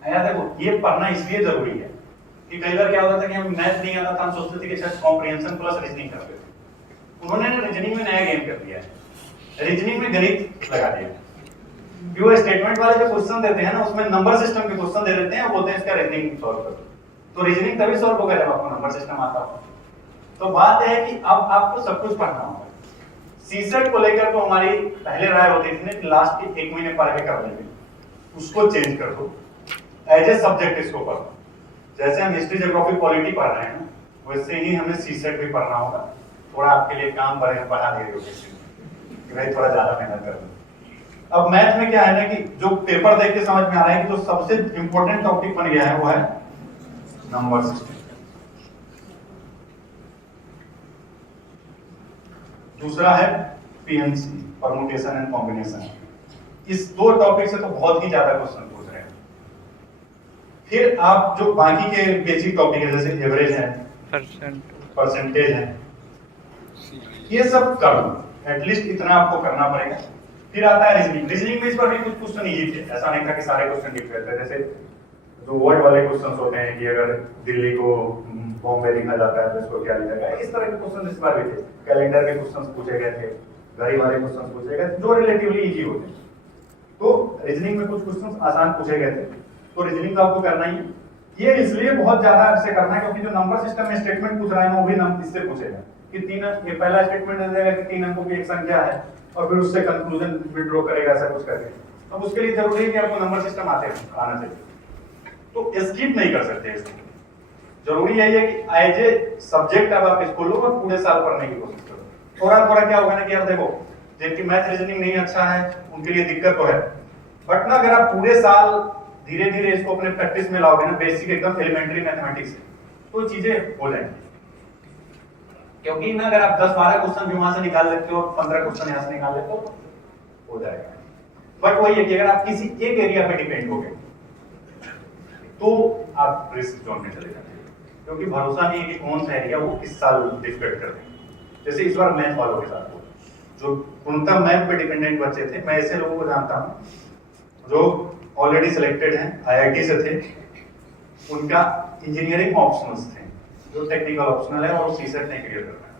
यार देखो ये पढ़ना इसलिए जरूरी है कि कई बार क्या होता था कि हम मैथ नहीं आता था, हम सोचते थे कि शायद कॉम्प्रिहेंशन प्लस रीजनिंग करते थे। उन्होंने रीजनिंग में नया गेम कर दिया है, रीजनिंग में गणित लगा दिया। कि वो स्टेटमेंट वाले जो क्वेश्चन देते हैं ना, उसमें नंबर सिस्टम के क्वेश्चन दे देते हैं और बोलते हैं इसका रीजनिंग सॉल्व करो। तो रीजनिंग तभी सॉल्व होगा जब आपको नंबर सिस्टम आता हो। तो बात है कि अब आपको सब कुछ पढ़ना होगा। सीसेट को लेकर तो हमारी पहले राय होती थी कि लास्ट के 1 महीने पढ़ के कर लेंगे, उसको चेंज कर दो, एज ए सब्जेक्ट इसको पढ़ो। जैसे हम हिस्ट्री ज्योग्राफी पॉलिटी पढ़ रहे हैं वैसे ही हमें सीसेट भी पढ़ना होगा। थोड़ा आपके लिए काम बढ़ा दे रही कि भाई थोड़ा ज्यादा मेहनत कर लो। अब मैथ में क्या है ना कि जो पेपर देख के समझ में आ रहा है कि जो सबसे इंपॉर्टेंट टॉपिक बन गया है वो है नंबर सिस्टम। दूसरा है पीएनसी, परमुटेशन एंड कॉम्बिनेशन। इस 2 टॉपिक से तो बहुत ही ज्यादा क्वेश्चन पूछ रहे हैं। फिर आप जो बाकी के बेसिक टॉपिक है जैसे एवरेज है, परसेंटेज है, ये सब कर लो, एटलीस्ट इतना आपको करना पड़ेगा। फिर आता है रीजनिंग। रीजनिंग में इस पर भी कुछ क्वेश्चन इजी थे, ऐसा नहीं था कि सारे क्वेश्चन डिफिकल्ट थे। जैसे जो वर्ड वाले क्वेश्चन होते हैं कि अगर दिल्ली को बॉम्बे लिखा जाता है तो इसको क्या लिखा जाएगा, इस तरह के क्वेश्चन इस बार भी थे। कैलेंडर के क्वेश्चन पूछे गए थे, घड़ी वाले क्वेश्चन पूछे गए जो रिलेटिवली इजी होते हैं। तो रीजनिंग में कुछ क्वेश्चन आसान पूछे गए थे, तो रीजनिंग तो आपको करना ही है। ये इसलिए बहुत ज्यादा इससे करना है क्योंकि जो नंबर सिस्टम में स्टेटमेंट पूछ रहा है वो भी इससे पूछेगा कि 3 अंक, ये पहला स्टेटमेंट दे देगा कि 3 अंकों की एक संख्या है और फिर उससे कंक्लूजन विड्रॉ करेगा, ऐसा कुछ करके। अब उसके लिए जरूरी है कि आपको नंबर सिस्टम आना चाहिए, तो स्किप नहीं कर सकते इसको। जरूरी यही है कि एज ए सब्जेक्ट अब आप इसको लो और पूरे साल पढ़ने की कोशिश करो। थोड़ा थोड़ा क्या होगा ना कि यार देखो जिनकी मैथ रीजनिंग नहीं अच्छा है उनके लिए दिक्कत तो है, बट ना अगर आप पूरे साल धीरे धीरे इसको अपने प्रैक्टिस में लाओगे ना, बेसिक एकदम एलिमेंट्री मैथमेटिक्स से, तो चीजें हो जाएंगी। क्योंकि ना अगर आप 10-12 क्वेश्चन भी वहां से निकाल लेते हो, 15 क्वेश्चन यहाँ से निकाल लेते हो, हो जाएगा। बट वही है कि अगर आप किसी एक एरिया पे डिपेंड हो गए तो आप रिस्क जोन में चले जाते हैं, क्योंकि भरोसा नहीं है कि कौन सा एरिया वो इस साल डिफिकल्ट कर देंगे। जैसे इस बार मैथ वालों के साथ हुआ, जो पूर्णतः मैथ पे डिपेंडेंट बच्चे थे, मैं ऐसे लोगों को जानता हूँ जो ऑलरेडी सिलेक्टेड हैं, आईआईटी से थे, उनका इंजीनियरिंग ऑप्शनल्स थे, जो टेक्निकल ऑप्शनल है और सीसेट नहीं क्लियर कर पाए।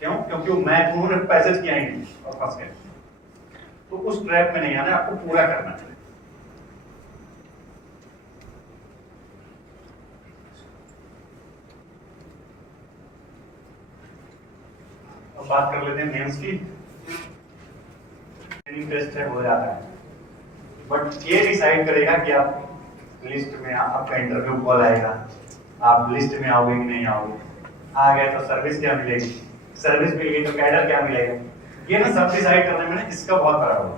क्यों? क्योंकि वो मैथ उन्होंने पैसेज किया ही नहीं और फंस गए। तो उस ट्रैप में नहीं आना, आपको पूरा करना चाहिए। अब बात कर लेते हैं मेंस की। टेस्ट है हो जाता है, बट ये डिसाइड करेगा कि आप लिस्ट में, आपका इंटरव्यू कॉल आएगा, आप लिस्ट में आओगे कि नहीं आओगे। आ गए तो सर्विस क्या मिलेगी, सर्विस मिल गई तो कैडर क्या मिलेगा, ये ना सब डिसाइड करने में ना इसका बहुत बड़ा रोल,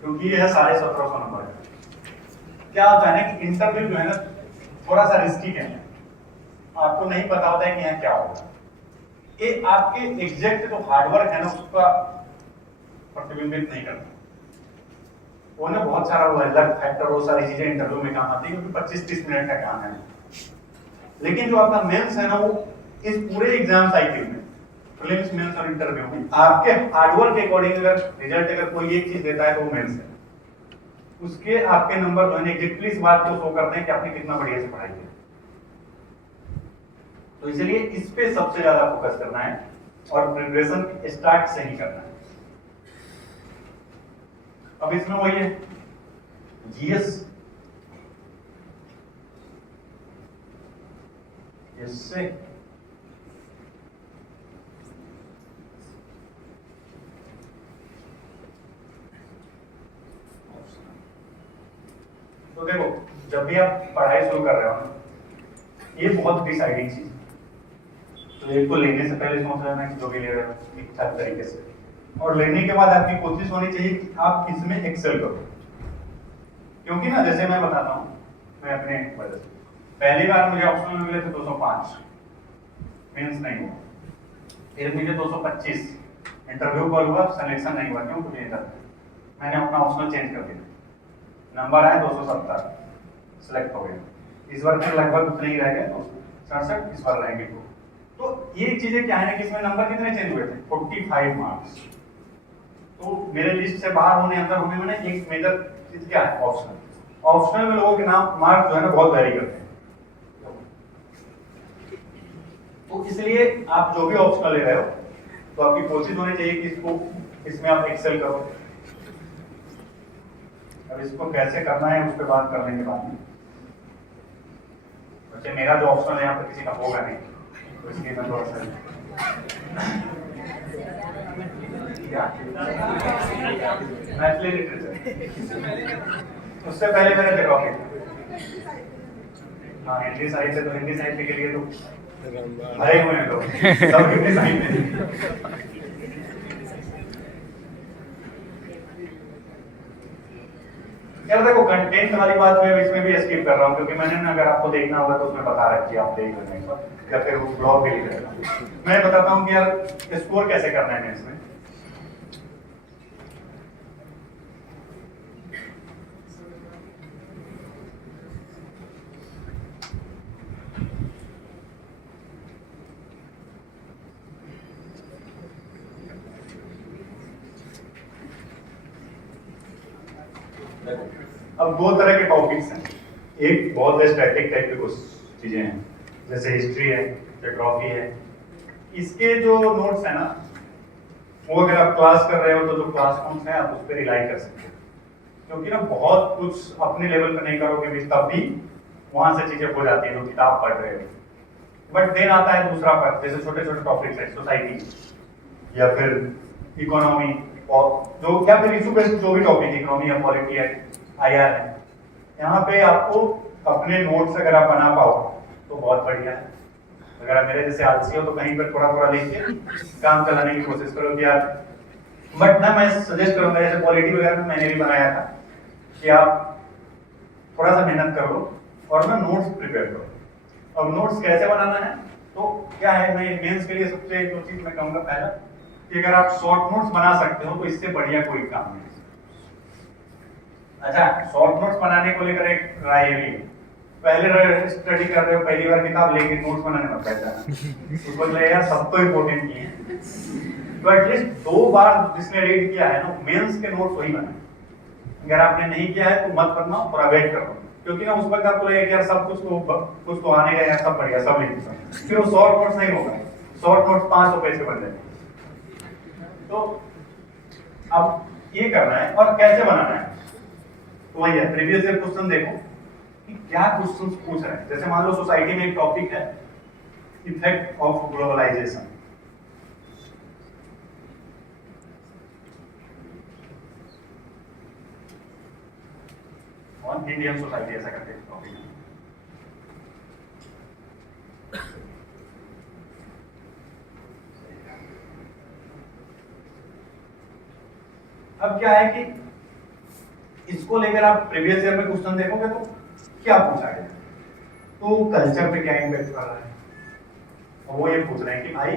क्योंकि ये है 1750 नंबर का। क्या होता है ना कि इंटरव्यू जो है ना थोड़ा सा रिस्की है, आपको नहीं पता होता है कि यहाँ क्या होगा। ये आपके एग्जैक्ट जो हार्डवर्क है ना उसका प्रतिबिंबित नहीं करता। वो ना बहुत सारा वो है, लक फैक्टर, वो सारी चीजें इंटरव्यू में काम आती है, क्योंकि 25-30 मिनट का काम है। लेकिन जो आपका मेंस है ना, वो इस पूरे एग्जाम साइकिल में, प्रीलिम्स, मेंस और इंटरव्यू में, आपके हार्डवर्क के अकॉर्डिंग अगर रिजल्ट अगर कोई एक चीज देता है तो वो मेंस है। उसके आपके नंबर जो है एग्जैक्टली इस बात को शो करते हैं कि आपने कितना बढ़िया से पढ़ाई है। तो इसलिए इस पे सबसे ज्यादा फोकस करना है और प्रिपरेशन स्टार्ट से ही करना है। अब इसमें वही है जीएस, इससे तो देखो जब भी आप पढ़ाई शुरू कर रहे हो ये बहुत डिसाइडिंग चीज, तो एक को लेने से पहले सोच लेना कि जो भी ले रहे हो ठीक ठाक तरीके से, और लेने के बाद आपकी कोशिश होनी चाहिए कि आप इसमें एक्सेल करो। क्योंकि ना जैसे मैं बताता हूँ, मैं अपने वजह से पहली बार मुझे ऑप्शनल में मिले थे 205, मेंस नहीं हुआ, फिर मुझे 225, इंटरव्यू कॉल हुआ, सिलेक्शन नहीं हुआ। क्यों? कुछ नहीं था, मैंने अपना ऑप्शनल चेंज कर दिया, नंबर आया 270, सिलेक्ट हो गया। इस बार फिर लगभग उतने ही रह गए, 267 इस बार रहेंगे। तो ये चीजें क्या है ना कि इसमें नंबर कितने चेंज हुए थे, 45 मार्क्स। तो मेरे लिस्ट से बाहर होने, अंदर होने में एक मेजर चीज क्या है, ऑप्शनल। ऑप्शनल में लोगों के नाम मार्क जो है ना बहुत वेरी करते हैं, तो इसलिए आप जो भी ऑप्शनल ले रहे हो तो आपकी कोशिश होनी चाहिए कि इसमें आप एक्सेल करो। अब इसको कैसे करना है उस पर बात करने के बाद में, वैसे मेरा जो ऑप्शनल है यहाँ पर किसी का होगा नहीं, तो इसलिए मैं थोड़ा सा मैथली लिटरेचर उससे पहले मैंने जोग्राफी, हाँ हिंदी साहित्य, तो हिंदी साहित्य के लिए तो भरे हुए हैं लोग सब हिंदी साहित्य। यार देखो कंटेंट वाली बात मैं इसमें भी स्किप कर रहा हूँ, क्योंकि मैंने ना अगर आपको देखना होगा तो उसमें बता रखी है, आप देख लेंगे या फिर वो ब्लॉग भी लिख लेगा। मैं बताता हूँ कि यार स्कोर कैसे करना है इसमें। अब दो तरह के टॉपिक्स हैं, एक बहुत स्टैटिक टाइप की कुछ चीजें हैं जैसे हिस्ट्री है, ज्योग्राफी है। इसके जो नोट्स है ना, वो अगर आप क्लास कर रहे हो तो जो क्लास नोट्स है आप उस पर रिलाई कर सकते हो, क्योंकि ना बहुत कुछ अपने लेवल पे नहीं करोगे भी तब भी वहां से चीजें हो जाती है जो किताब पढ़ रहे हो। बट देन आता है दूसरा पार्ट, जैसे छोटे छोटे टॉपिक्स है, सोसाइटी या फिर इकोनॉमी, और जो क्या फिर इशू बेस्ड जो भी टॉपिक, इकोनॉमी या पॉलिटी है, आईआर है, यहाँ पे आपको अपने नोट्स अगर आप बना पाओ तो बहुत बढ़िया है। अगर आप मेरे जैसे आलसी हो तो कहीं पर थोड़ा थोड़ा लेके काम चलाने की कोशिश करो कि यार, बट ना मैं सजेस्ट करूंगा, जैसे पॉलिटी वगैरह में मैंने भी बनाया था कि आप थोड़ा सा मेहनत करो और ना नोट्स प्रिपेयर करो। अब नोट्स कैसे बनाना है, तो क्या है, मैं मेंस के लिए सबसे जो चीज मैं कहूंगा पहला कि अगर आप शॉर्ट नोट्स बना सकते हो तो इससे बढ़िया कोई काम नहीं। अच्छा, शॉर्ट नोट्स बनाने को लेकर एक राय ये भी है, पहले स्टडी कर रहे हो, पहली बार किताब लेके नोट्स बनाने मत बैठ जाना, उसको ले यार सब तो इम्पोर्टेंट नहीं है, तो एटलीस्ट 2 बार जिसने रीड किया है ना मेंस के नोट्स वही बनाए। अगर आपने नहीं किया है तो मत बनाओ, थोड़ा वेट करो, क्योंकि ना उस वक्त आपको लगेगा यार सब कुछ तो आने का यार, सब बढ़िया सब लिख दूंगा, फिर वो शॉर्ट नोट्स नहीं होगा, शॉर्ट नोट्स 500 पेज के बन जाएंगे। तो अब ये करना है और कैसे बनाना है, तो वही है, प्रीवियस ईयर क्वेश्चन देखो कि क्या क्वेश्चन पूछ रहे हैं। जैसे मान लो सोसाइटी में एक टॉपिक है effect of globalisation, on Indian society, ऐसा करके टॉपिक है। अब क्या है कि इसको लेकर आप प्रीवियस ईयर में क्वेश्चन देखोगे तो क्या पूछा गया, तो कल्चर पे क्या इम्पैक्ट कर रहा है, और वो ये पूछ रहे हैं कि भाई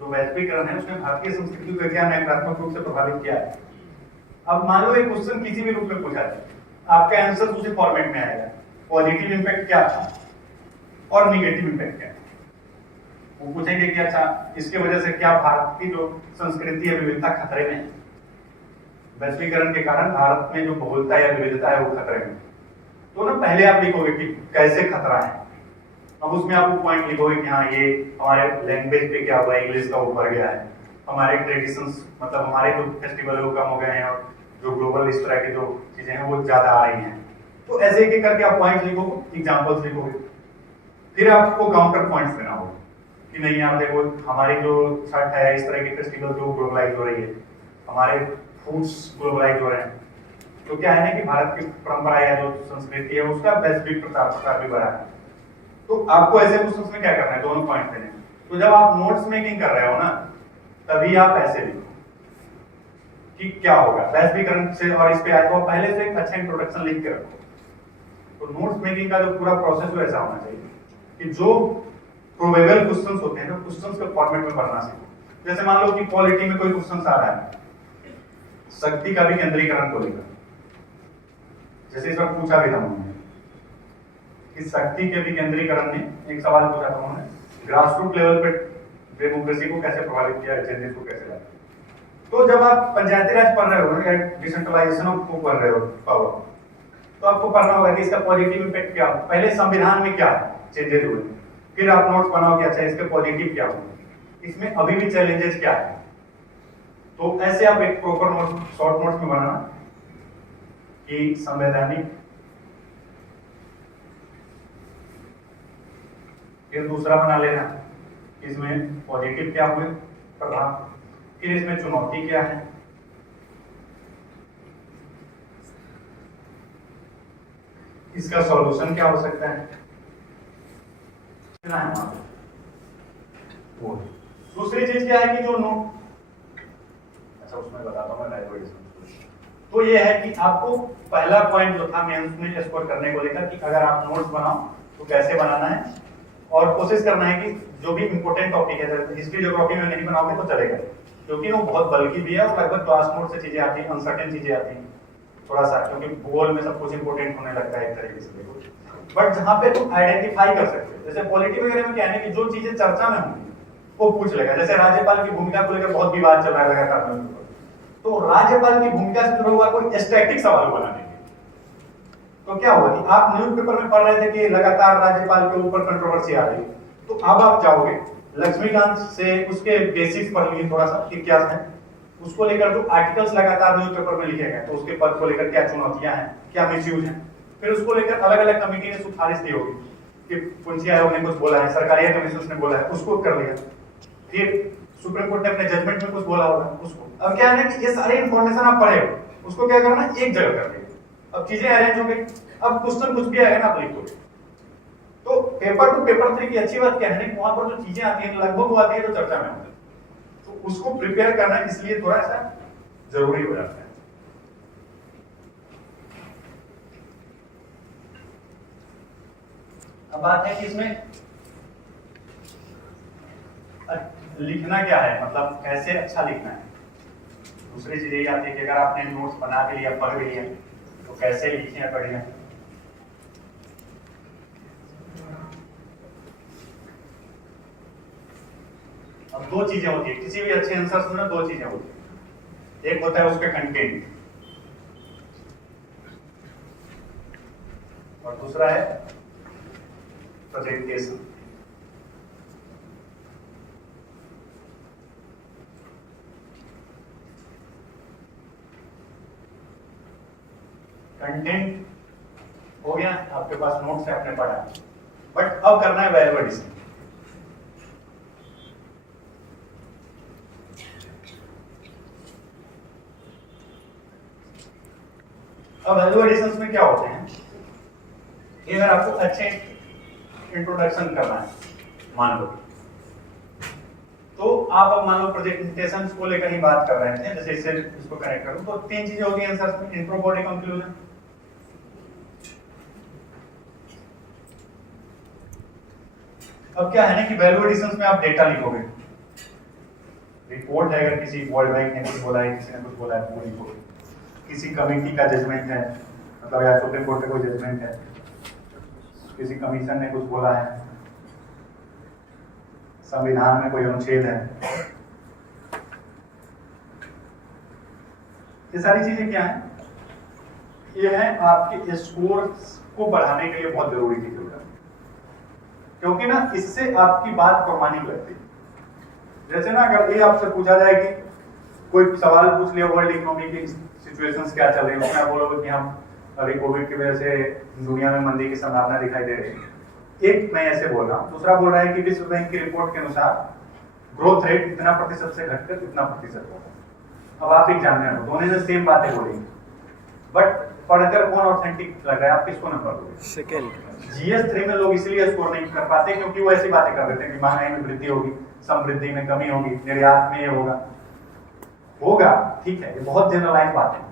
जो वैश्वीकरण है उसने भारतीय संस्कृति को क्या नकारात्मक रूप से प्रभावित किया है। अब मान लो एक क्वेश्चन किसी भी रूप में पूछा जाए, आपका आंसर उसी फॉर्मेट में आएगा, पॉजिटिव इम्पैक्ट क्या था और निगेटिव इम्पैक्ट क्या है। वो पूछेंगे कि अच्छा इसके वजह से क्या भारत की जो संस्कृति है विविधता खतरे में है, वैश्वीकरण के कारण भारत में जो बहुलता या विविधता है वो खतरे में। तो ना पहले आप लिखोगे कि कैसे खतरा है, अब उसमें आप वो पॉइंट लिखोगे कि हाँ ये हमारे लैंग्वेज पे क्या हुआ, इंग्लिश का वो बढ़ गया है, हमारे ट्रेडिशंस मतलब हमारे जो फेस्टिवल है वो कम हो गए हैं, और जो ग्लोबल इस तरह की जो चीजें हैं वो ज्यादा आ रही हैं। तो ऐसे एक करके आप पॉइंट्स लिखोगे, एग्जाम्पल्स लिखोगे, फिर आपको काउंटर पॉइंट्स देना होगा कि नहीं आप देखो हमारी जो छठ है, इस तरह की फेस्टिवल जो ग्लोबलाइज हो रही है, हमारे फूड्स ग्लोबलाइज हो रहे हैं, तो क्या है ना कि भारत की परंपरा या जो संस्कृति है उसका वैश्विक प्रसार भी बढ़ा है। तो आपको ऐसे क्वेश्चंस में क्या करना है, दोनों पॉइंट देने। तो जब आप नोट्स मेकिंग कर रहे हो ना, तभी आप ऐसे लिखो कि क्या होगा वैश्वीकरण से, और इस पे आए तो पहले से एक अच्छा इंट्रोडक्शन लिख के रखो। तो नोट्स मेकिंग का जो पूरा प्रोसेस है ऐसा होना चाहिए कि जो प्रोबेबल क्वेश्चंस होते हैं ना, क्वेश्चंस के फॉर्मेट में पढ़ना सीखो। जैसे मान लो कि पॉलिटी में कोई क्वेश्चन आ रहा है शक्ति का विकेंद्रीकरण को लेकर, जैसे इस बार पूछा भी था उन्होंने कि शक्ति के विकेंद्रीकरण में एक सवाल पूछा था उन्होंने, ग्रासरूट लेवल पे डेमोक्रेसी को कैसे प्रभावित किया, चेंजेस को कैसे लाया। तो जब आप पंचायती राज पढ़ रहे हो या डिसेंट्रलाइजेशन को पढ़ रहे हो पावर, तो आपको पढ़ना होगा कि इसका पॉजिटिव इम्पैक्ट क्या हो, पहले संविधान में क्या चेंजेस हुए, फिर आप नोट्स बनाओ कि अच्छा इसके पॉजिटिव क्या हुए, इसमें अभी भी चैलेंजेस क्या है। तो ऐसे आप एक प्रॉपर नोट शॉर्ट नोट्स में बनाना कि संवैधानिक, फिर दूसरा बना लेना इसमें पॉजिटिव क्या हुए प्रभाव, फिर इसमें चुनौती क्या है, इसका सॉल्यूशन क्या हो सकता है, इतना है वहां पे। वो दूसरी चीज क्या है कि जो नोट, अच्छा उसमें बताता हूँ मैं वैल्यूएशन। तो ये है कि आपको पहला पॉइंट जो था मेंस में स्कोर करने को लेकर कि अगर आप नोट्स बनाओ तो कैसे बनाना है, और कोशिश करना है कि जो भी इंपॉर्टेंट टॉपिक है, हिस्ट्री ज्योग्राफी में नहीं बनाओगे तो चलेगा, क्योंकि वो बहुत बल्कि भी है और लगभग क्लास नोट से चीजें आती हैं, अनसर्टेन चीजें आती हैं थोड़ा सा, क्योंकि भूगोल में सब कुछ इंपॉर्टेंट होने लगता है एक तरीके से देखो। बट जहां पे तुम आइडेंटिफाई कर सकते हो, जैसे पॉलिटी वगैरह में क्या है कि जो चीजें चर्चा में होंगी वो पूछ लेगा। जैसे राज्यपाल की भूमिका को लेकर बहुत विवाद चल रहा है लगातार, तो राज्यपाल की भूमिका से जुड़ा हुआ कोई स्टैटिक सवाल बना देंगे, तो क्या हुआ कि आप न्यूज़पेपर में पढ़ रहे थे कि लगातार राज्यपाल के ऊपर कंट्रोवर्सी आ रही है, तो अब आप जाओगे लक्ष्मीकांत से उसके बेसिक्स पढ़ लिए थोड़ा सा कि क्या है, उसको लेकर जो आर्टिकल्स लगातार न्यूज़पेपर में लिखे गए तो उसके पद को लेकर क्या चुनौतियां हैं, क्या मिसयूज है, फिर उसको लेकर अलग अलग कमेटी ने सिफारिश दी होगी कि पुंछी आयोग ने कुछ बोला है, सरकारी कमीशन ने बोला है, उसको कर लिया, फिर सुप्रीम कोर्ट ने अपने जजमेंट में कुछ बोला होगा उसको। अब क्या है कि ये सारी इंफॉर्मेशन आप पढ़े हो, उसको क्या करना एक जगह कर देंगे। अब चीजें अरेंज हो गई, अब क्वेश्चन कुछ भी आएगा ना आप लिखोगे। तो पेपर टू पेपर 3 की अच्छी बात क्या है कि वहां पर जो चीजें आती हैं लगभग वो आती है जो चर्चा में होती है, तो उसको प्रिपेयर करना इसलिए थोड़ा सा जरूरी हो जाता है। अब बात है कि इसमें लिखना क्या है, मतलब कैसे अच्छा लिखना है। दूसरी चीज यही आती है कि अगर आपने नोट्स बना के लिया, पढ़ लिया, तो कैसे लिखे पढ़िए। अब दो चीजें होती है किसी भी अच्छे आंसर्स में, दो चीजें होती है, एक होता है उसके कंटेंट और दूसरा है प्रेजेंटेशन। कंटेंट हो गया, आपके पास नोट्स है, आपने पढ़ा, बट अब करना है वैल्यू एडिशन। अब वैल्यू एडिशंस में क्या होते हैं कि अगर आपको अच्छे इंट्रोडक्शन करना है, मान लो, तो आप अब मान लो प्रेजेंटेशन को लेकर ही बात कर रहे थे, जैसे इससे इसको कनेक्ट करूं तो 3 चीजें होगी आंसर में, इंट्रो, बॉडी, कंक्लूजन। अब क्या है ना कि वैल्यू एडिशंस में आप डेटा लिखोगे, रिपोर्ट है, अगर किसी वर्ल्ड बैंक ने कुछ बोला है, किसी ने कुछ बोला है, वो लिखोगे, किसी कमेटी का जजमेंट है, मतलब या सुप्रीम कोर्ट का कोई जजमेंट है, किसी कमीशन ने कुछ बोला है, संविधान में कोई अनुच्छेद है, ये सारी चीजें क्या है, ये है आपके स्कोर को बढ़ाने के लिए बहुत जरूरी चीज होता है, क्योंकि ना इससे आपकी बात प्रमाणिक लगती है। जैसे ना अगर ये आपसे पूछा जाए कि कोई सवाल पूछ लिया वर्ल्ड इकोनॉमी की सिचुएशंस क्या चल रही है, उसमें आप बोलोगे कि हम अभी कोविड की वजह से दुनिया में मंदी की संभावना दिखाई दे रही है, एक मैं ऐसे बोल रहा हूँ, दूसरा बोल रहा है कि विश्व बैंक की रिपोर्ट के अनुसार ग्रोथ रेट इतना प्रतिशत से घटकर इतना प्रतिशत होगा। अब आप एक जानने हो, दोनों ने सेम बातें बोली, बट पढ़कर कौन ऑथेंटिक लग रहा है, आप किसको नंबर दोगे? सेकंड। GS3 में लोग इसलिए स्कोर नहीं कर पाते क्योंकि वो ऐसी बातें कर देते हैं कि महंगाई में वृद्धि होगी, समृद्धि में कमी होगी, निर्यात में ये होगा, ठीक है, ये बहुत जनरलाइज बात है।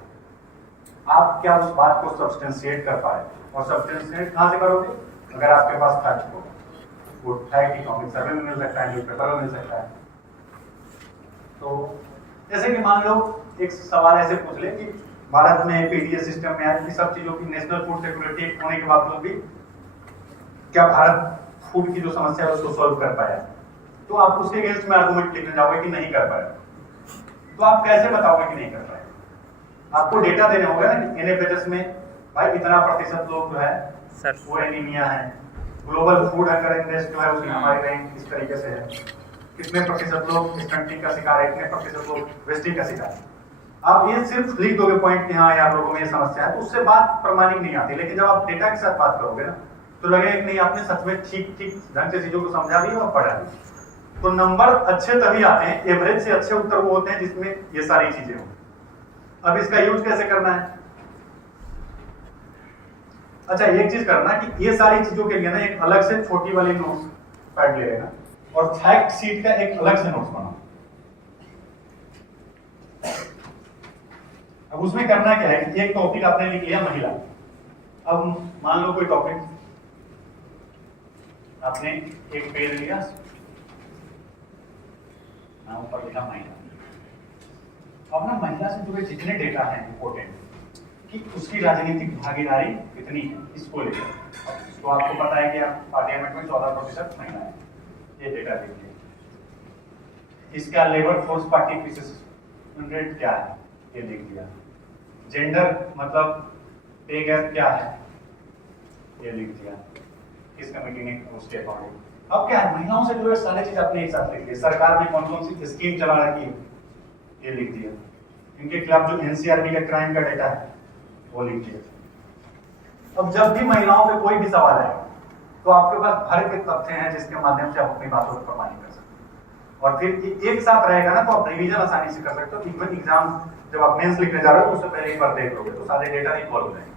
आप क्या उस बात को सब्सटेंशिएट कर पाए, और सब्सटेंशिएट कहां से करोगे? अगर आपके पास फैक्ट होगा, वो फैक्ट इकोनॉमिक सर्वे में मिल सकता है, न्यूज़पेपर में मिल सकता है। तो जैसे कि मान लो एक सवाल ऐसे पूछ ले कि भारत में पीडीएस सिस्टम में आज सब चीजों की नेशनल फूड सिक्योरिटी होने के बावजूद भी क्या भारत फूड की जो समस्या है उसको सॉल्व कर पाया? तो आप उसके अगेंस्ट में आर्गुमेंट लिखने जाओगे कि नहीं कर पाया, तो आप कैसे बताओगे कि नहीं कर पाए? आपको डेटा देने होगा ना कि NFHS में भाई इतना प्रतिशत लोग जो है सर वो एनीमिया है, ग्लोबल फूड हंगर इंडेक्स जो है उसमें हमारी रैंक इस तरीके से है, कितने प्रतिशत लोग स्टंटिंग का शिकार है, कितने प्रतिशत लोग वेस्टिंग का शिकार है। आप ये सिर्फ लिख दोगे पॉइंट कि हाँ यार लोगों में ये समस्या है, तो उससे बात प्रमाणिक नहीं आती। लेकिन जब आप डेटा के साथ बात करोगे ना तो लगेगा कि नहीं आपने सच में ठीक ठीक ढंग से चीजों को समझा भी और पढ़ा भी। तो नंबर अच्छे तभी आते हैं, एवरेज से अच्छे उत्तर वो होते हैं जिसमें ये सारी चीजें हो। अब इसका यूज कैसे करना है? अच्छा एक चीज करना कि ये सारी चीजों के लिए ना एक अलग से छोटी वाली नोट्स पैड ले लेना और फैक्ट शीट का एक अलग से नोट्स बनाओ। अब उसमें करना क्या है कि एक टॉपिक आपने लिख लिया महिला। अब मान लो कोई टॉपिक आपने एक पेज लिया, ऊपर लिखा महिला। अब ना महिला से जुड़े जितने डेटा हैं इंपोर्टेंट कि उसकी राजनीतिक भागीदारी कितनी है इसको लेकर, तो आपको पता है कि आप पार्लियामेंट में 14% महिला है, ये डेटा देखिए। इसका लेबर फोर्स पार्टिसिपेशन रेट क्या है ये लिख दिया। जेंडर मतलब पे गैप क्या है ये लिख दिया, किस कमेटी ने उसके अकॉर्डिंग। अब क्या है महिलाओं से जुड़े सारे चीज आपने एक साथ लिख दिया। सरकार ने कौन कौन सी स्कीम चला रखी है ये लिख दिया। इनके खिलाफ जो एनसीआरबी का क्राइम का डेटा है वो लिख दिया। अब जब भी महिलाओं पे कोई भी सवाल आएगा तो आपके पास भर के तथ्य हैं जिसके माध्यम से आप अपनी बातों को प्रमाणित कर सकते हैं। और फिर एक साथ रहेगा ना तो आप रिवीजन आसानी से कर सकते हो। इवन एग्जाम जब आप मेंस लिखने जा रहे हो तो उससे पहले एक बार देख लोगे तो सारे डेटा रिकॉल हो जाएंगे।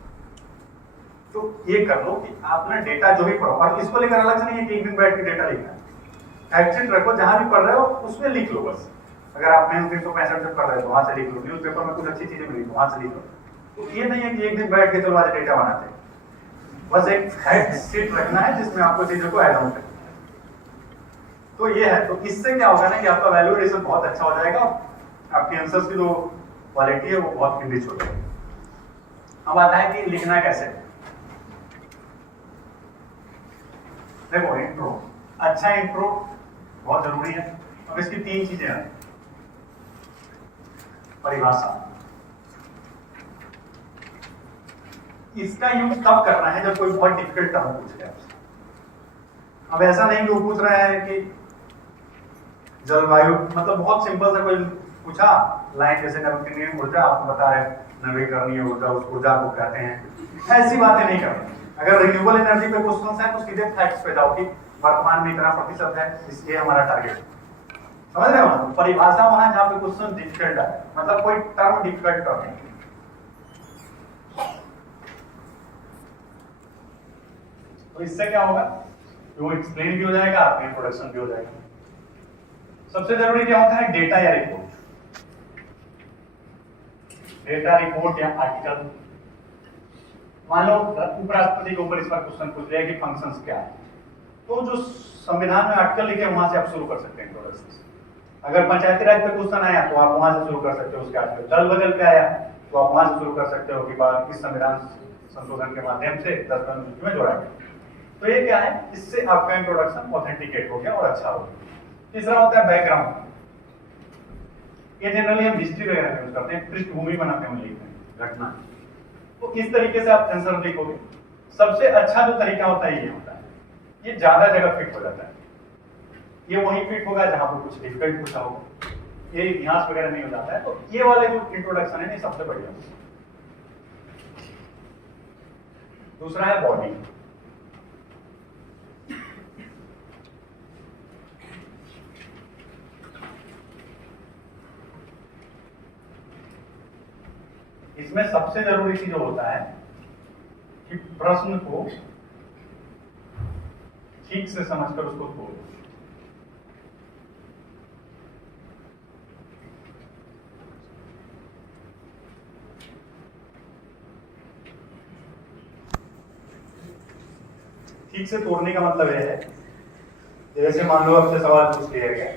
तो ये कर लो कि आपने डेटा जो भी पढ़ो, और इसको लेकर अलग से नहीं है कि एक दिन बैठ के डेटा लिखना है। फैक्ट शीट रखो, जहां भी पढ़ रहे हो उसमें लिख लो बस। अगर आप मेंस 365 जब कर रहे हो तो वहां से लिख लो, न्यूज पेपर में कुछ अच्छी चीजें मिली तो वहां से लिख लो। तो ये नहीं है कि एक दिन बैठ के चलो आज डेटा बनाते हैं, बस एक फैक्ट शीट रखना है जिसमें आपको चीजों को ऐड ऑन करना है। तो ये है, तो इससे क्या होगा ना कि आपका वैल्यूएशन बहुत अच्छा हो जाएगा, आपके आंसर्स की जो क्वालिटी है वो बहुत इनरिच हो जाएगी। अब आता है कि लिखना कैसे। देखो इंट्रो, अच्छा इंट्रो बहुत जरूरी है। अब इसकी 3 चीजें हैं। परिभाषा, इसका यूज तब करना है जब कोई बहुत डिफिकल्ट टर्म पूछ रहा है। अब ऐसा नहीं कि वो पूछ रहा है कि जलवायु, मतलब बहुत सिंपल सा कोई पूछा लाइन जैसे नवीकरणीय ऊर्जा, आपको बता रहे नवीकरणीय ऊर्जा उस ऊर्जा को कहते हैं, ऐसी बातें नहीं करनी। अगर रिन्यूएबल एनर्जी पे क्वेश्चन है तो सीधे फैक्ट्स पे जाओ कि वर्तमान में इतना प्रतिशत है, इसलिए हमारा टारगेट। समझ रहे हो? परिभाषा वहां जहां पे क्वेश्चन डिफिकल्ट है, मतलब कोई टर्म डिफिकल्ट टर्म है। तो इससे क्या होगा, वो एक्सप्लेन भी हो जाएगा, आपका इंट्रोडक्शन भी हो जाएगा। सबसे जरूरी क्या होता है, डेटा या रिपोर्ट। डेटा, रिपोर्ट या आर्टिकल। मान लो उपराष्ट्रपति के ऊपर इस बार क्वेश्चन पूछ लिया कि फंक्शंस क्या है, तो जो संविधान में आर्टिकल लिखे वहां से आप शुरू कर सकते हैं इंट्रोडक्शन। अगर पंचायती राज पे क्वेश्चन आया तो आप वहां से शुरू कर सकते हो उसके आर्टिकल। दल बदल पे आया तो आप वहां से शुरू कर सकते हो कि इस संविधान संशोधन के माध्यम से 10 अनुसूची में जोड़ा गया। तो ये क्या है, इससे आपका इंट्रोडक्शन ऑथेंटिकेट हो गया और अच्छा हो गया। तीसरा होता है बैकग्राउंड। ये जनरली हम हिस्ट्री वगैरह में यूज करते हैं, पृष्ठभूमि बनाते हैं लिखने में घटना। तो इस तरीके से आप आंसर लिखोगे। सबसे अच्छा जो तरीका होता है ये होता है, ये ज्यादा जगह फिट हो जाता है। ये वहीं फिट होगा जहां पर कुछ डिफिकल्ट पूछा होगा, ये इतिहास वगैरह नहीं हो जाता है। तो ये वाले जो इंट्रोडक्शन है ये सबसे बढ़िया। दूसरा है बॉडी। इसमें सबसे जरूरी चीज होता है कि प्रश्न को ठीक से समझकर उसको तोड़ो। ठीक से तोड़ने का मतलब यह है, जैसे मान लो आपसे सवाल पूछ लिया गया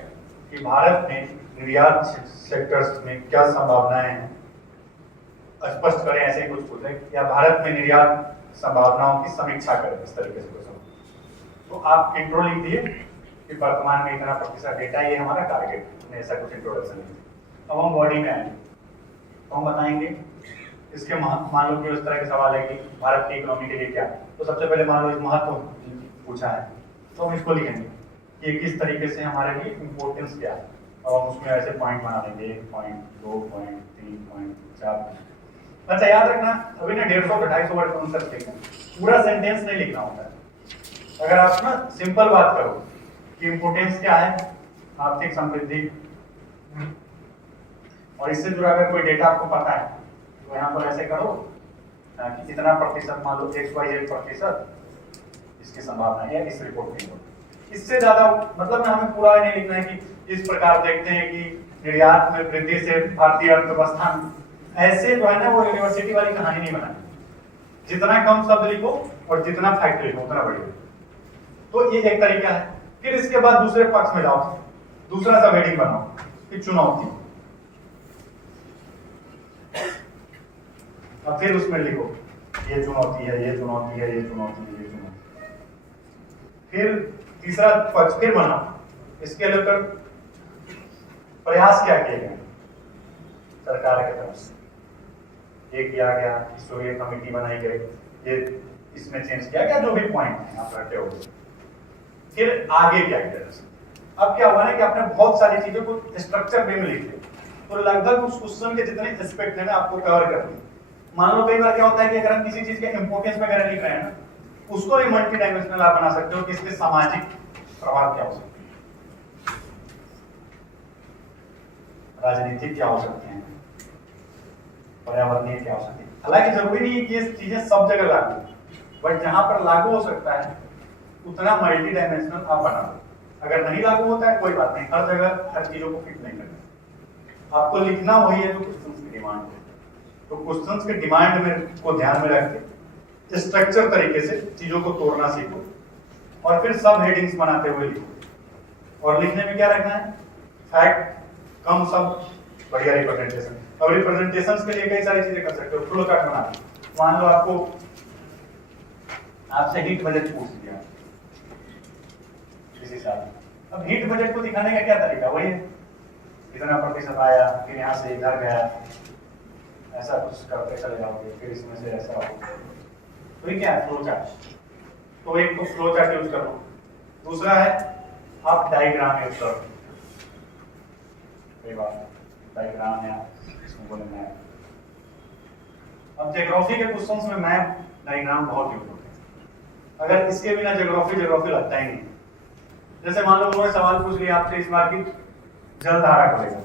कि भारत में निर्यात सेक्टर्स में क्या संभावनाएं हैं, स्पष्ट करें, ऐसे ही कुछ पूछे, या भारत में निर्यात संभावनाओं की समीक्षा करें, इस तरीके से क्वेश्चन। तो आप इंट्रो लिख दिए कि वर्तमान में इतना प्रतिशत डेटा, ये हमारा टारगेट, ऐसा कुछ इंट्रोडक्शन लिखिए। अब हम बॉडी में आएंगे तो हम बताएंगे इसके मान लो कि उस तरह के सवाल है कि भारत की इकोनॉमी के लिए क्या, तो सबसे पहले मान लो इस महत्व पूछा है तो हम इसको लिखेंगे कि किस तरीके से हमारे लिए इम्पोर्टेंस क्या है, और हम उसमें ऐसे पॉइंट बना देंगे 1 पॉइंट 2 पॉइंट 3 पॉइंट 4। अच्छा याद रखना, अभी ना 150 250 वर्ड कॉन्सेप्ट लिखना, पूरा सेंटेंस नहीं लिखना होता है। अगर आप ना सिंपल बात करो कि इम्पोर्टेंस क्या है, आर्थिक समृद्धि, और इससे जुड़ा अगर कोई डेटा आपको पता है तो यहाँ पर ऐसे करो कि इतना प्रतिशत, मान लो XYZ% इसकी संभावना है इस रिपोर्ट में। इससे ज्यादा मतलब ना हमें पूरा नहीं लिखना है कि इस प्रकार देखते हैं कि निर्यात में वृद्धि से भारतीय अर्थव्यवस्था, ऐसे जो है ना वो यूनिवर्सिटी वाली कहानी नहीं बनानी। जितना कम शब्द लिखो और जितना फैक्ट लिखो उतना बढ़िया। तो ये एक तरीका है। फिर इसके बाद दूसरे पक्ष में जाओ, दूसरा सब हेडिंग बनाओ कि चुनौती, और फिर उसमें लिखो ये चुनौती है, ये चुनौती है, ये चुनौती है, ये चुनौती। फिर तीसरा पक्ष फिर बनाओ, इसके लेकर प्रयास क्या किए गए सरकार की तरफ से, ये किया गया, इसको ये कमेटी बनाई गई, ये इसमें चेंज किया गया, जो भी पॉइंट है आप रखे हो। फिर आगे क्या किया। अब क्या हुआ ना कि आपने बहुत सारी चीजों को स्ट्रक्चर वे में लिख दिया, तो लगभग उस क्वेश्चन के जितने एस्पेक्ट है ना आपको कवर कर दिए। मान लो कई बार क्या होता है कि अगर हम किसी चीज के इंपोर्टेंस वगैरह लिख रहे हैं ना, उसको भी मल्टी डायमेंशनल आप बना सकते हो कि इसके सामाजिक प्रभाव क्या हो सकते हैं, राजनीतिक क्या हो सकते हैं, पर्यावरणीय क्या हो सकते हैं। हालांकि जरूरी नहीं है कि ये चीजें सब जगह लागू, बट जहां पर लागू हो सकता है उतना मल्टी डायमेंशनल आप बना दो। अगर नहीं लागू होता है कोई बात नहीं, हर जगह हर चीजों को फिट नहीं करना, आपको लिखना वही है जो क्वेश्चंस की डिमांड है। तो क्वेश्चंस के डिमांड में को ध्यान में रख के स्ट्रक्चर तरीके से चीजों को तोड़ना सीखो, और फिर सब हेडिंग्स बनाते हुए लिखो। और लिखने में क्या रखना है, फैक्ट कम सब, बढ़िया रिप्रेजेंटेशन। और रिप्रेजेंटेशन के लिए कई सारी चीजें कर सकते हो, फ्लो चार्ट बना दो। मान लो आपको आपसे हिट बजट पूछ दिया किसी साल, अब हिट बजट को दिखाने का क्या तरीका, वही है इतना प्रतिशत आया, फिर यहाँ से इधर गया, ऐसा कुछ करते चले जाओगे, फिर इसमें से ऐसा होगा। तो ये क्या है, फ्लो चार्ट। तो एक तो फ्लो चार्ट यूज करो, दूसरा है आप डायग्राम यूज करो। कई बार डायग्राम या इसमें बोले मैप। अब ज्योग्राफी के क्वेश्चंस में मैप डायग्राम बहुत यूज होते हैं, अगर इसके बिना ज्योग्राफी लगता ही नहीं। जैसे मान लो उन्होंने सवाल पूछ लिया आपसे इस बार की जलधारा को लेकर,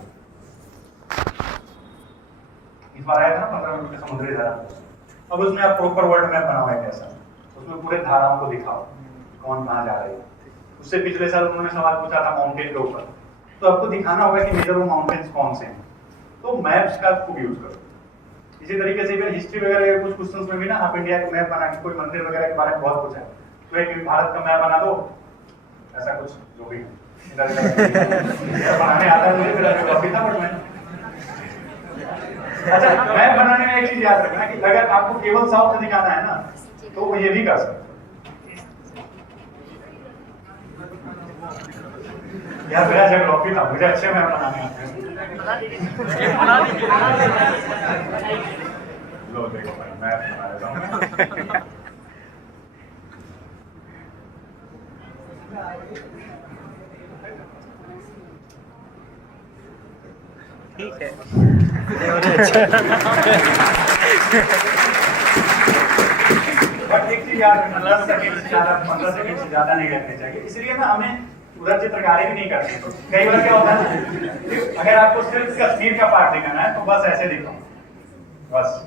इस बार आया था ना 15 मिनट का समुद्री धारा। अब उसमें आप प्रॉपर वर्ल्ड मैप बनाओ एक ऐसा, उसमें पूरे धाराओं को दिखाओ कौन कहाँ जा रही है। उससे पिछले साल उन्होंने सवाल पूछा था माउंटेन के ऊपर, तो आपको दिखाना होगा कि मेजर माउंटेन्स कौन से हैं, तो मैप्स का खूब यूज करो। इसी तरीके से इवन हिस्ट्री वगैरह के कुछ क्वेश्चंस में भी ना आप इंडिया का मैप बना के, कोई मंदिर वगैरह के बारे में बहुत पूछा है तो एक भारत का मैप बना दो, ऐसा कुछ जो भी बनाने आता है मुझे, फिर ज्योग्राफी था बट मैं। अच्छा मैप बनाने में एक चीज याद रखना कि अगर आपको केवल साउथ दिखाना है ना तो वो ये भी कर सकते यार, मेरा ज्योग्राफी था, मुझे अच्छे मैप बनाने आते हैं। लो देखो भाई मैप बना देता हूं। ठीक है। बट एक चीज याद रखना, 10 सेकंड से ज्यादा 15 सेकंड से ज्यादा नहीं लगने चाहिए। इसलिए ना हमें उधर चित्रकारी भी नहीं करते। कई बार क्या होता है ना, अगर आपको सिर्फ कश्मीर का पार्ट दिखाना है तो बस ऐसे दिखाओ, बस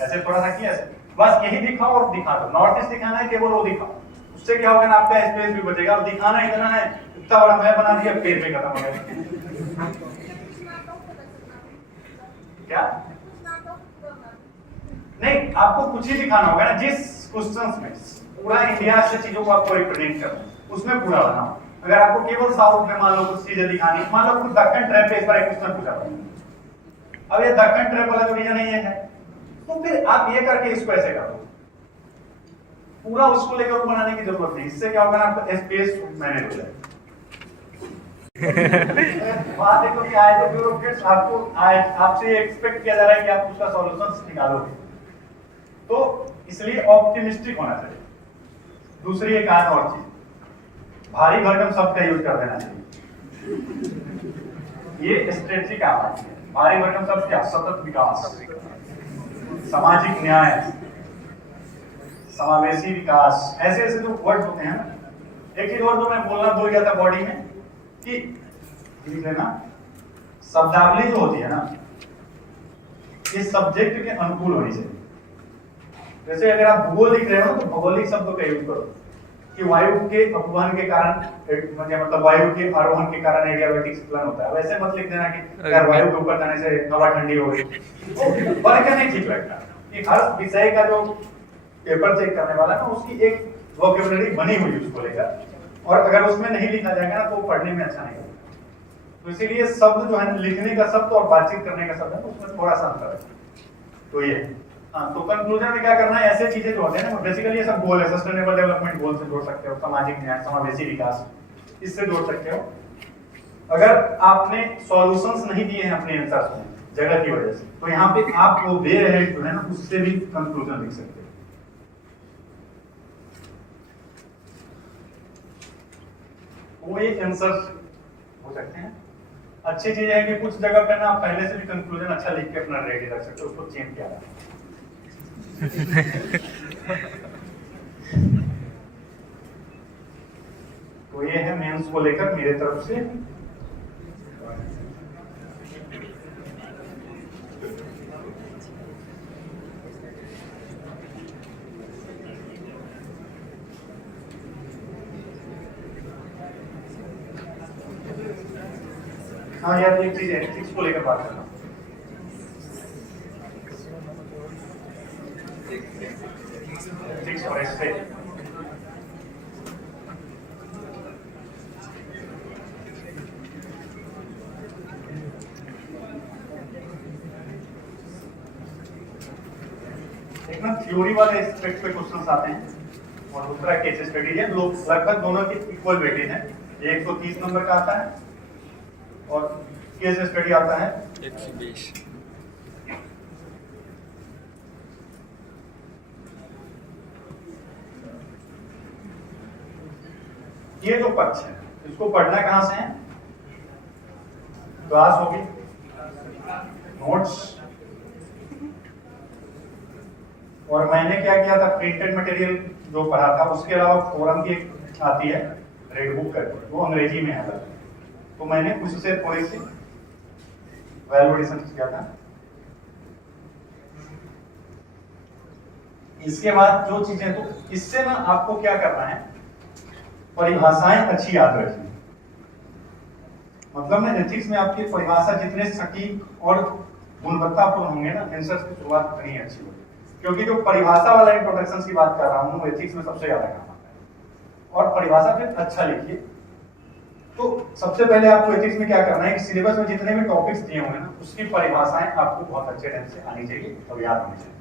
ऐसे थोड़ा सा किया ऐसे, बस यही दिखाओ और दिखा दो। नॉर्थ ईस्ट दिखाना है केवल वो दिखाओ, उससे क्या होगा ना आपका स्पेस भी बचेगा। और दिखाना इतना है, इतना बड़ा मैप बना दिया, पेज में खत्म हो गया। क्या नहीं, आपको कुछ ही दिखाना होगा ना, जिस क्वेश्चंस में पूरा इंडिया से चीजों को आपको रिप्रेजेंट करना उसमें पूरा बनाओ। अगर आपको केवल साउथ में मान लो कुछ चीजें दिखानी, मान लो कुछ दक्कन ट्रैप पे इस बार एक क्वेश्चन पूछा था, अब ये दक्कन ट्रैप वाला जो रीजन नहीं है, तो फिर आप ये करके इसको ऐसे करो, पूरा उसको लेकर बनाने की जरूरत नहीं। इससे क्या होगा ना, आपका स्पेस मैनेज हो जाएगा। बात देखो कि आज ब्यूरोक्रेट्स आपको आपसे एक्सपेक्ट किया जा रहा है कि आप उसका सॉल्यूशन निकालोगे। तो इसलिए ऑप्टिमिस्टिक होना चाहिए। दूसरी एक आध और चीज, भारी भरकम शब्द का यूज कर देना चाहिए। ये स्ट्रेटजी काम आती है। भारी भरकम शब्द क्या? सतत विकास, सामाजिक न्याय, समावेशी विकास, ऐसे ऐसे जो वर्ड होते हैं ना। एक चीज और जो मैं बोलना भूल गया था बॉडी में कि ना शब्दावली जो होती है ना, ये सब्जेक्ट के अनुकूल होनी चाहिए। जैसे अगर आप भूगोल लिख रहे हो तो भौगोलिक शब्दों का यूज करो कि वायु के अपवहन के कारण, मतलब वायु के आरोहण के कारण एडियाबैटिक स्खलन होता है। वैसे मत लिख देना कि यार वायु के ऊपर जाने से हवा ठंडी हो गई। तो वर्ग नहीं ठीक लगता कि हर विषय का जो पेपर चेक करने वाला ना, उसकी एक वोकैबुलरी बनी हुई उसको लेकर, और अगर उसमें नहीं लिखा जाएगा ना तो पढ़ने में अच्छा नहीं लगेगा। तो इसीलिए शब्द जो है लिखने का शब्द और बातचीत करने का शब्द है, उसमें थोड़ा सा अंतर है। तो ये हाँ, तो कंक्लूजन में क्या करना है, ऐसे चीजें जो होते हैं ना, बेसिकली ये सब गोल है। सस्टेनेबल डेवलपमेंट गोल से जोड़ सकते हो, सामाजिक न्याय, समावेशी विकास, इससे जोड़ सकते हो। अगर आपने सॉल्यूशंस नहीं दिए हैं अपने आंसर्स में जगह की वजह से, तो यहाँ पे आप वो वे हेड जो है ना, उससे भी कंक्लूजन लिख सकते हो। वो एक आंसर हो सकते हैं। अच्छी चीज है कि कुछ जगह पे ना आप पहले से भी कंक्लूजन अच्छा लिख के अपना रेडी रख सकते हो, उसको चेंज किया जाए। तो ये है मेंस को लेकर मेरे तरफ से। हाँ यार, एक चीज है, एथिक्स को लेकर बात करना। एथिक्स और एस्टे एक ना थ्योरी वाले एस्पेक्ट पे क्वेश्चंस आते हैं, और दूसरा केस स्टडी है। लोग लगभग दोनों की इक्वल वेटेज है। 130 नंबर का आता है और केस स्टडी आता है 120। ये जो पक्ष है, इसको पढ़ना कहां से है? क्लास होगी, नोट्स, और मैंने क्या किया था, प्रिंटेड मटेरियल जो पढ़ा था, उसके अलावा फोरम की एक आती है रेड बुक करके, वो अंग्रेजी में है, तो मैंने उससे थोड़ी सी वैल्यूएशन किया था। इसके बाद जो चीजें, तो इससे ना आपको क्या करना है, परिभाषाएं अच्छी याद रखनी। मतलब ना एथिक्स में आपकी परिभाषा जितने सटीक और गुणवत्तापूर्ण होंगे ना, आंसर की शुरुआत उतनी अच्छी होगी। क्योंकि जो परिभाषा वाला इंट्रोडक्शन की बात कर रहा हूं, वो एथिक्स में सबसे ज्यादा काम आता है। और परिभाषा फिर अच्छा लिखिए। तो सबसे पहले आपको एथिक्स में क्या करना है कि सिलेबस में जितने भी टॉपिक्स दिए होंगे ना, उसकी परिभाषाएं आपको बहुत अच्छे ढंग से आनी चाहिए और याद होनी चाहिए।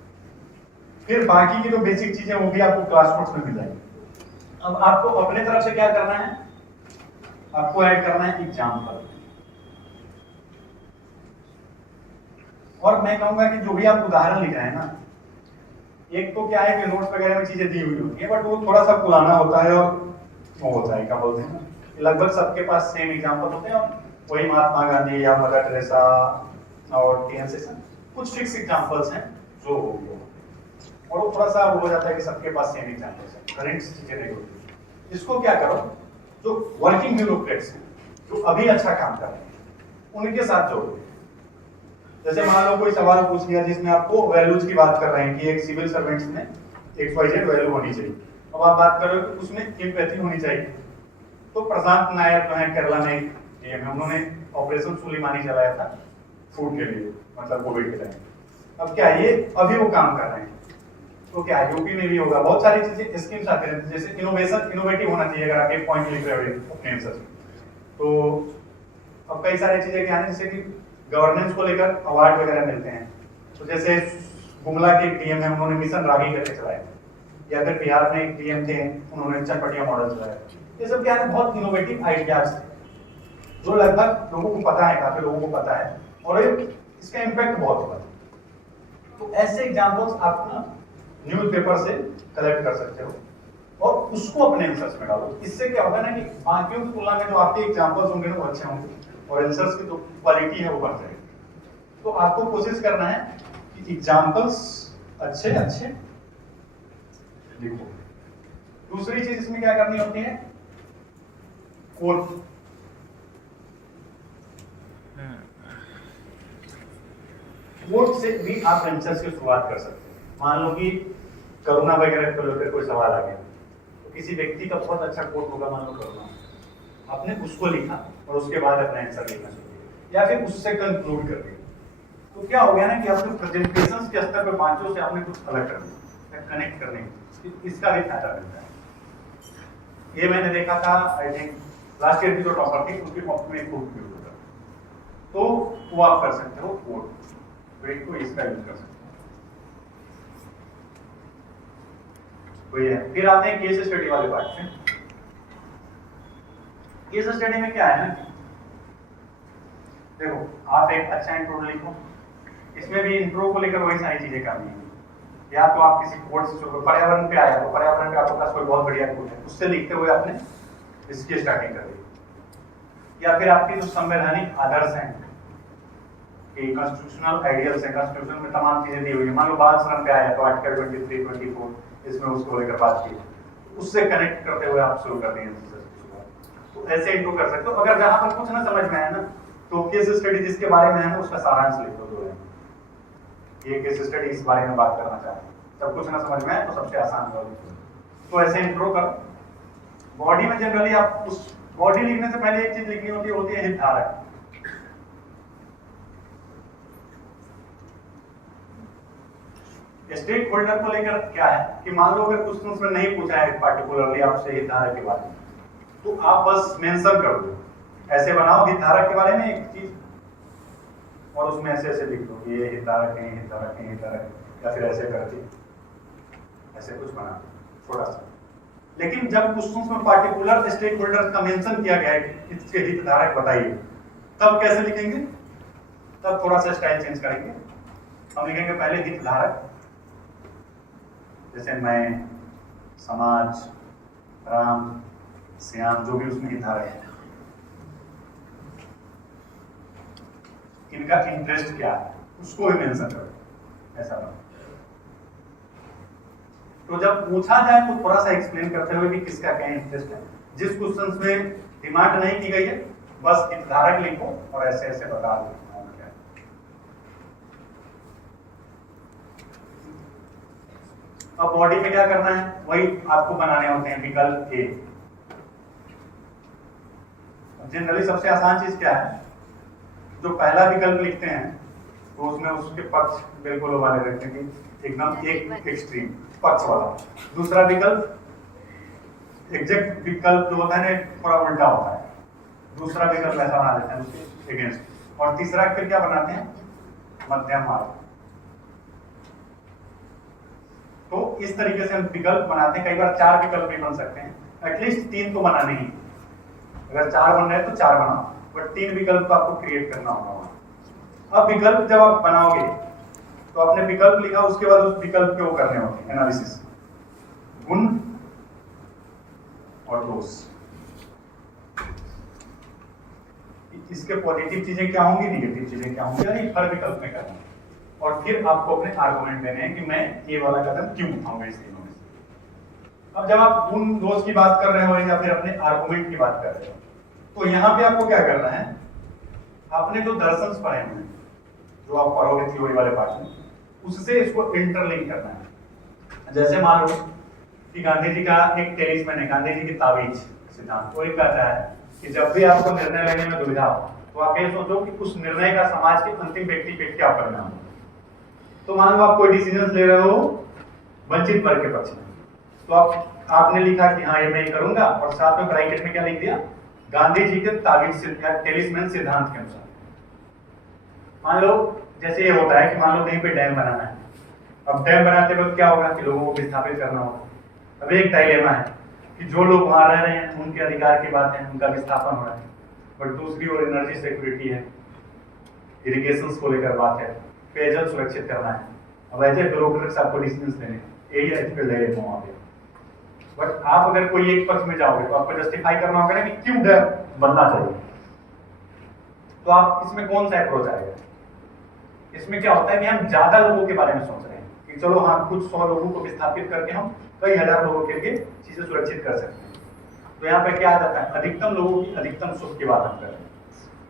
फिर बाकी की जो बेसिक चीजें वो भी आपको क्लास नोट्स में मिल जाएगी। अब आपको अपने तरफ से क्या करना है, आपको ऐड करना है एग्जाम्पल। और मैं कहूंगा कि जो भी आप उदाहरण लिख रहे हैं ना, एक तो क्या है कि नोट्स वगैरह में चीजें दी हुई होती है, बट वो थोड़ा सा पुराना होता है और वो होता है, क्या बोलते हैं, लगभग सबके पास सेम एग्जाम्पल होते हैं। और वही महात्मा गांधी या मदर टेरेसा और टी एन सेशन, कुछ फिक्स एग्जाम्पल्स हैं जो और वो थोड़ा सा हो जाता है कि सबके पास सेम एग्जाम्पल्स हैं, करंट चीजें नहीं होती। इसको क्या करो, जो वर्किंग ब्यूरोक्रेट्स हैं, जो अभी अच्छा काम कर रहे हैं, उनके साथ जोड़ो। जैसे मान लो कोई सवाल पूछ लिया जिसमें आपको वैल्यूज की बात कर रहे हैं कि एक सिविल सर्वेंट्स में XYZ वैल्यू होनी चाहिए। अब आप बात करो कि उसमें एम्पैथी होनी चाहिए, तो प्रशांत नायर जो है केरला में डीएम है, उन्होंने ऑपरेशन सुलेमानी चलाया था फूड के लिए, मतलब कोविड के टाइम। अब क्या ये अभी वो काम कर रहे हैं, तो क्या यूपी में भी होगा। बहुत सारी चीजें स्कीम्स आती रहती है, जैसे इनोवेशन, इनोवेटिव होना चाहिए। अगर आप एक पॉइंट लिख रहे हो अपने आंसर, तो अब कई सारी चीजें क्या है, जैसे कि गवर्नेंस को लेकर अवार्ड वगैरह मिलते हैं। तो जैसे गुमला के डीएम है, उन्होंने मिशन रागी करके चलाया, या फिर बिहार में एक डीएम थे, उन्होंने चटपटिया मॉडल चलाया। ये सब क्या है, बहुत इनोवेटिव आइडियाज थे जो लगभग लोगों को पता है, काफी लोगों को पता है, और इसका इम्पैक्ट बहुत होगा। तो ऐसे एग्जाम्पल्स आप ना न्यूज़पेपर से कलेक्ट कर सकते हो और उसको अपने आंसर्स में डालो। इससे क्या होगा ना कि बाकियों की तुलना में जो आपके एग्जांपल्स होंगे ना वो अच्छे होंगे और आंसर्स की जो क्वालिटी है वो बढ़ जाएगी। तो आपको कोशिश करना है कि एग्जांपल्स अच्छे अच्छे लिखो। दूसरी चीज इसमें क्या करनी होती है, कोट। कोट से भी आप आंसर्स की शुरुआत कर सकते हैं। मान लो कि करुणा वगैरह को लेकर कोई सवाल आ गया, तो किसी व्यक्ति का बहुत अच्छा कोट होगा, मान लो करुणा, आपने उसको लिखा और उसके बाद अपना आंसर लिखना शुरू किया या फिर उससे कंक्लूड कर दिया। तो क्या हो गया ना कि आपने प्रेजेंटेशन के स्तर पर पांचों से आपने कुछ अलग कर दिया, कनेक्ट करने की, इसका भी फायदा मिलता है। ये मैंने देखा था, आई थिंक लास्ट ईयर की जो टॉपर थी उसके टॉप में कोट यूज होता, तो वो आप कर सकते हो कोट, ब्रेक को इसका यूज कर सकते हो। तो ये फिर आते हैं केस स्टडी वाले पार्ट में। केस स्टडी में क्या है ना, देखो आप एक अच्छा इंट्रो लिखो, इसमें भी इंट्रो को लेकर वही सारी चीजें करनी है। या तो आप किसी कोड से शुरू, पर्यावरण पे आया तो पर्यावरण पे आपके पास कोई बहुत बढ़िया कोड है, उससे लिखते हुए आपने इसकी स्टार्टिंग कर दी। या फिर आपके जो संवैधानिक आदर्श हैं कि कॉन्स्टिट्यूशनल आइडियल्स हैं, कॉन्स्टिट्यूशन में तमाम चीजें दी हुई है, मान लो बाल श्रम पे आया तो आर्टिकल 23, 24 इसमें उसको लेकर बात की, उससे कनेक्ट करते हुए आप शुरू कर देंगे। तो ऐसे इंट्रो कर सकते हो। अगर जहां पर कुछ ना समझ में आया ना, तो केस स्टडी जिसके बारे में है ना उसका सारांश लिख दो, जो है ये केस स्टडी इस बारे में बात करना चाहते हैं, सब कुछ ना समझ में आए तो सबसे आसान होगा। तो ऐसे इंट्रो कर। बॉडी में जनरली आप उस बॉडी लिखने से पहले एक चीज लिखनी होती है हितधारक। स्टेक होल्डर को लेकर क्या है कि मान लो अगर क्वेश्चन में नहीं पूछा है पार्टिकुलरली आपसे हितधारक के बारे में, तो आप बस मेंशन कर दो, ऐसे बनाओ हितधारक के बारे में एक चीज और उसमें ऐसे ऐसे लिख दो कि ये हितधारक है, हितधारक है, हितधारक, या फिर ऐसे करके ऐसे कुछ बना थोड़ा सा। लेकिन जब क्वेश्चन में पार्टिकुलर स्टेक होल्डर का मेंशन किया गया है कि इसके हितधारक बताइए, तब कैसे लिखेंगे, तब थोड़ा सा स्टाइल चेंज करेंगे। हम लिखेंगे पहले हितधारक, जैसे मैं, समाज, राम, श्याम, जो भी उसमें हितधारक है, इनका इंटरेस्ट क्या है उसको भी मेंशन करो, ऐसा बना। तो जब पूछा जाए तो थोड़ा सा एक्सप्लेन करते हुए कि किसका क्या इंटरेस्ट है। जिस क्वेश्चन में डिमांड नहीं की गई है बस हितधारक लिखो और ऐसे ऐसे बता दो। अब बॉडी में क्या करना है, वही आपको बनाने होते हैं विकल्प ए। जनरली सबसे आसान चीज क्या है, जो पहला विकल्प लिखते हैं तो उसमें उसके पक्ष बिल्कुल वाले रखते हैं, एकदम एक एक्सट्रीम पक्ष वाला। दूसरा विकल्प एग्जैक्ट विकल्प जो होता है ना थोड़ा उल्टा होता है, दूसरा विकल्प ऐसा बना देते हैं उसके अगेंस्ट, और तीसरा फिर क्या बनाते हैं, मध्यम मार्ग। तो इस तरीके से हम विकल्प बनाते हैं। कई बार 4 विकल्प भी बन सकते हैं, एटलीस्ट 3 तो बनाने ही। अगर 4 बन रहे हैं तो 4 बनाओ, बट 3 विकल्प आपको क्रिएट करना होगा। अब विकल्प जब आप बनाओगे तो आपने विकल्प लिखा, उसके बाद उस विकल्प के वो करने होते हैं एनालिसिस, गुण और दोष। इसके पॉजिटिव चीजें क्या होंगी, निगेटिव चीजें क्या होंगी, यानी हर विकल्प में करना। और फिर आपको अपने आर्गुमेंट देने हैं कि मैं ये वाला कदम क्यों उठाऊंगा इस तीनों में से। अब जब आप गुण दोष की बात कर रहे हो या फिर अपने आर्गुमेंट की बात कर रहे हो, तो यहाँ पे आपको क्या करना है, आपने जो दर्शन पढ़े हैं, जो आप पढ़ोगे थ्योरी वाले पार्ट में, उससे इसको इंटरलिंक करना है। जैसे मान लो कि गांधी जी का एक टेलिस्मैन है, गांधी जी की ताबीज सिद्धांत, वो कहता है कि जब भी आपको निर्णय लेने में दुविधा हो तो आप ये सोचो कि उस निर्णय का समाज के अंतिम व्यक्ति पे क्या परिणाम हो। तो मान लो आप कोई डिसीजन ले रहे हो वंचित वर्ग के पक्ष में, तो आपने लिखा कि हाँ ये मैं करूंगा, और साथ में ब्रैकेट में क्या लिख दिया, गांधी जी के ताबीज टेलिस्मैन सिद्धांत के अनुसार। मान लो जैसे ये होता है कि मान लो कहीं पे डैम बनाना है, अब डैम बनाते वक्त क्या होगा कि लोगों को विस्थापित करना होगा। अब एक डायलेमा है कि जो लोग वहां रह रहे हैं उनके अधिकार की बात है, उनका विस्थापन हो रहा है, बट दूसरी ओर एनर्जी सिक्योरिटी है, इरिगेशन को लेकर बात है, पेयजल सुरक्षित करना है, अब ऐसे ब्रोकर्स आपको डिसीजंस लेने यही एथिकल डायलेमा वहाँ पे। बट आप अगर कोई एक पक्ष में जाओगे तो आपको जस्टिफाई करना होगा ना कि क्यों डर बनना चाहिए। तो आप इसमें कौन सा अप्रोच आएगा? इसमें क्या होता है कि हम ज्यादा लोगों के बारे में सोच रहे हैं कि चलो हाँ कुछ 100 लोगों को विस्थापित करके हम कई हजार लोगों के लिए चीजें सुरक्षित कर सकते हैं। तो यहाँ पे क्या आ जाता है, अधिकतम लोगों की अधिकतम सुख की बात हम कर रहे हैं।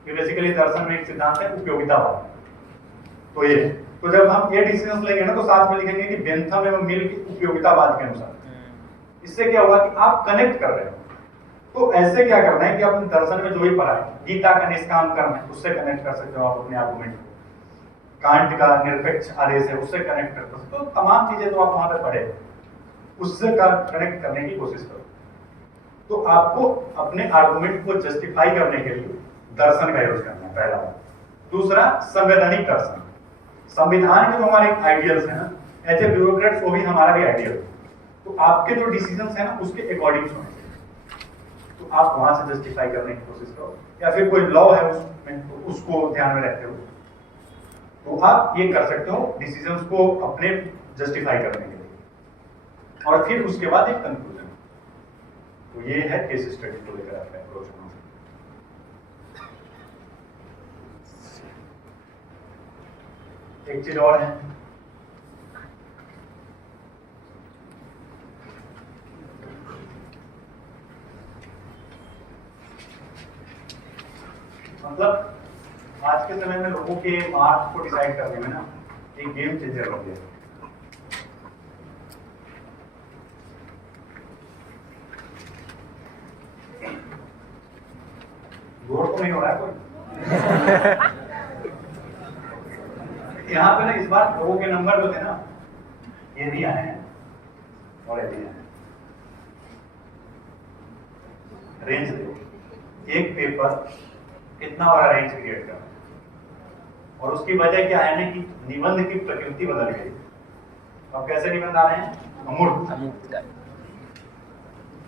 ये बेसिकली दर्शन में एक सिद्धांत है उपयोगितावाद। तो ये तो जब हम ये डिसीजन लेंगे ना तो साथ में लिखेंगे कि बेंथम एवं मिल की उपयोगितावाद के अनुसार। इससे क्या होगा कि आप कनेक्ट कर रहे हो। तो ऐसे क्या करना है कि अपने दर्शन में जो भी पढ़ा है, गीता का निष्काम कर्म है, उससे कनेक्ट कर सकते हो आप अपने आर्गुमेंट को। कांट का निरपेक्ष आदेश है, उससे कनेक्ट कर सकते हो। तो तमाम चीजें जो आप वहां पे पढ़े उससे कनेक्ट करने की कोशिश करो। तो आपको अपने आर्गुमेंट को जस्टिफाई करने के लिए दर्शन का यूज करना है, पहला बात। दूसरा, संवैधानिक दर्शन। संविधान के जो हमारे आइडियल्स हैं ना, ऐसे ब्यूरोक्रेट्स वो भी हमारा भी आइडियल है। तो आपके जो डिसीजंस है ना उसके अकॉर्डिंग होने चाहिए। तो आप वहां से जस्टिफाई करने की कोशिश करो, या फिर कोई लॉ है उसमें तो उसको ध्यान में रखते हो तो आप ये कर सकते हो डिसीजंस को अपने जस्टिफाई करने के लिए। और फिर उसके बाद एक कंक्लूजन। तो ये है केस स्टडी को लेकर आपका अप्रोच होना। एक चीज और है, मतलब आज के समय में लोगों के मार्क्स को डिसाइड करने में ना एक गेम चेंजर हो गया। गौर तो नहीं हो रहा है कोई? यहाँ पे ना इस बार लोगों के नंबर जो थे ना ये भी आए हैं और ये भी आए हैं। रेंज देखो, एक पेपर कितना बड़ा रेंज क्रिएट कर, और उसकी वजह क्या है ना कि निबंध की प्रकृति बदल गई। अब कैसे निबंध आ रहे हैं? अमूर्त।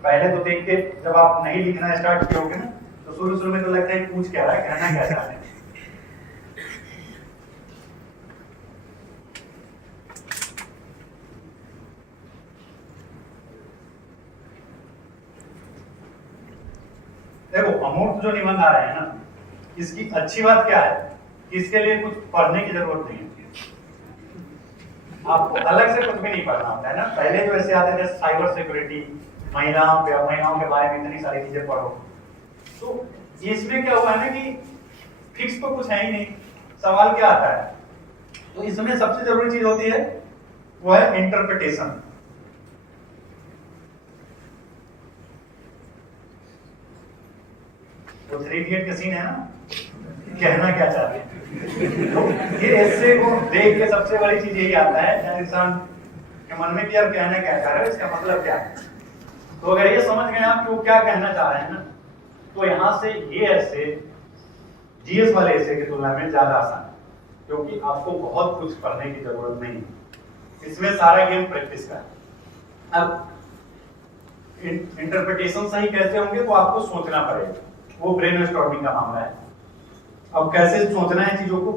पहले तो देख के जब आप नहीं लिखना स्टार्ट किए ना तो शुरू में तो लगता है पूछ क्या रहा है, कहना क्या चाह रहे हैं। देखो अमूर्त जो निबंध आ रहे हैं ना, इसकी अच्छी बात क्या है कि इसके लिए कुछ पढ़ने की जरूरत नहीं है। आपको अलग से कुछ भी नहीं पढ़ना होता है ना। पहले जो ऐसे आते थे साइबर सिक्योरिटी, महिलाओं के बारे में इतनी सारी चीजें पढ़ो। तो इसमें क्या हुआ है ना कि फिक्स तो कुछ है ही नहीं, सवाल क्या आता है। तो इसमें सबसे जरूरी चीज होती है वो है इंटरप्रिटेशन। तो 3 इडियट का सीन है ना, कहना क्या चाहते हैं। तो ये ऐसे को देख के सबसे बड़ी चीज यही आता है इंसान के मन में कि यार कहना क्या चाह रहा है, इसका मतलब क्या है। तो अगर ये समझ गए आप कि वो क्या कहना चाह रहे हैं ना, तो यहाँ से ये ऐसे जीएस वाले ऐसे की तुलना में ज्यादा आसान है, क्योंकि आपको बहुत कुछ पढ़ने की जरूरत नहीं है। इसमें सारा गेम प्रैक्टिस का है। अब इंटरप्रिटेशन सही कैसे होंगे तो आपको सोचना पड़ेगा, वो ब्रेन स्टॉर्मिंग का मामला है। अब कैसे सोचना है चीजों को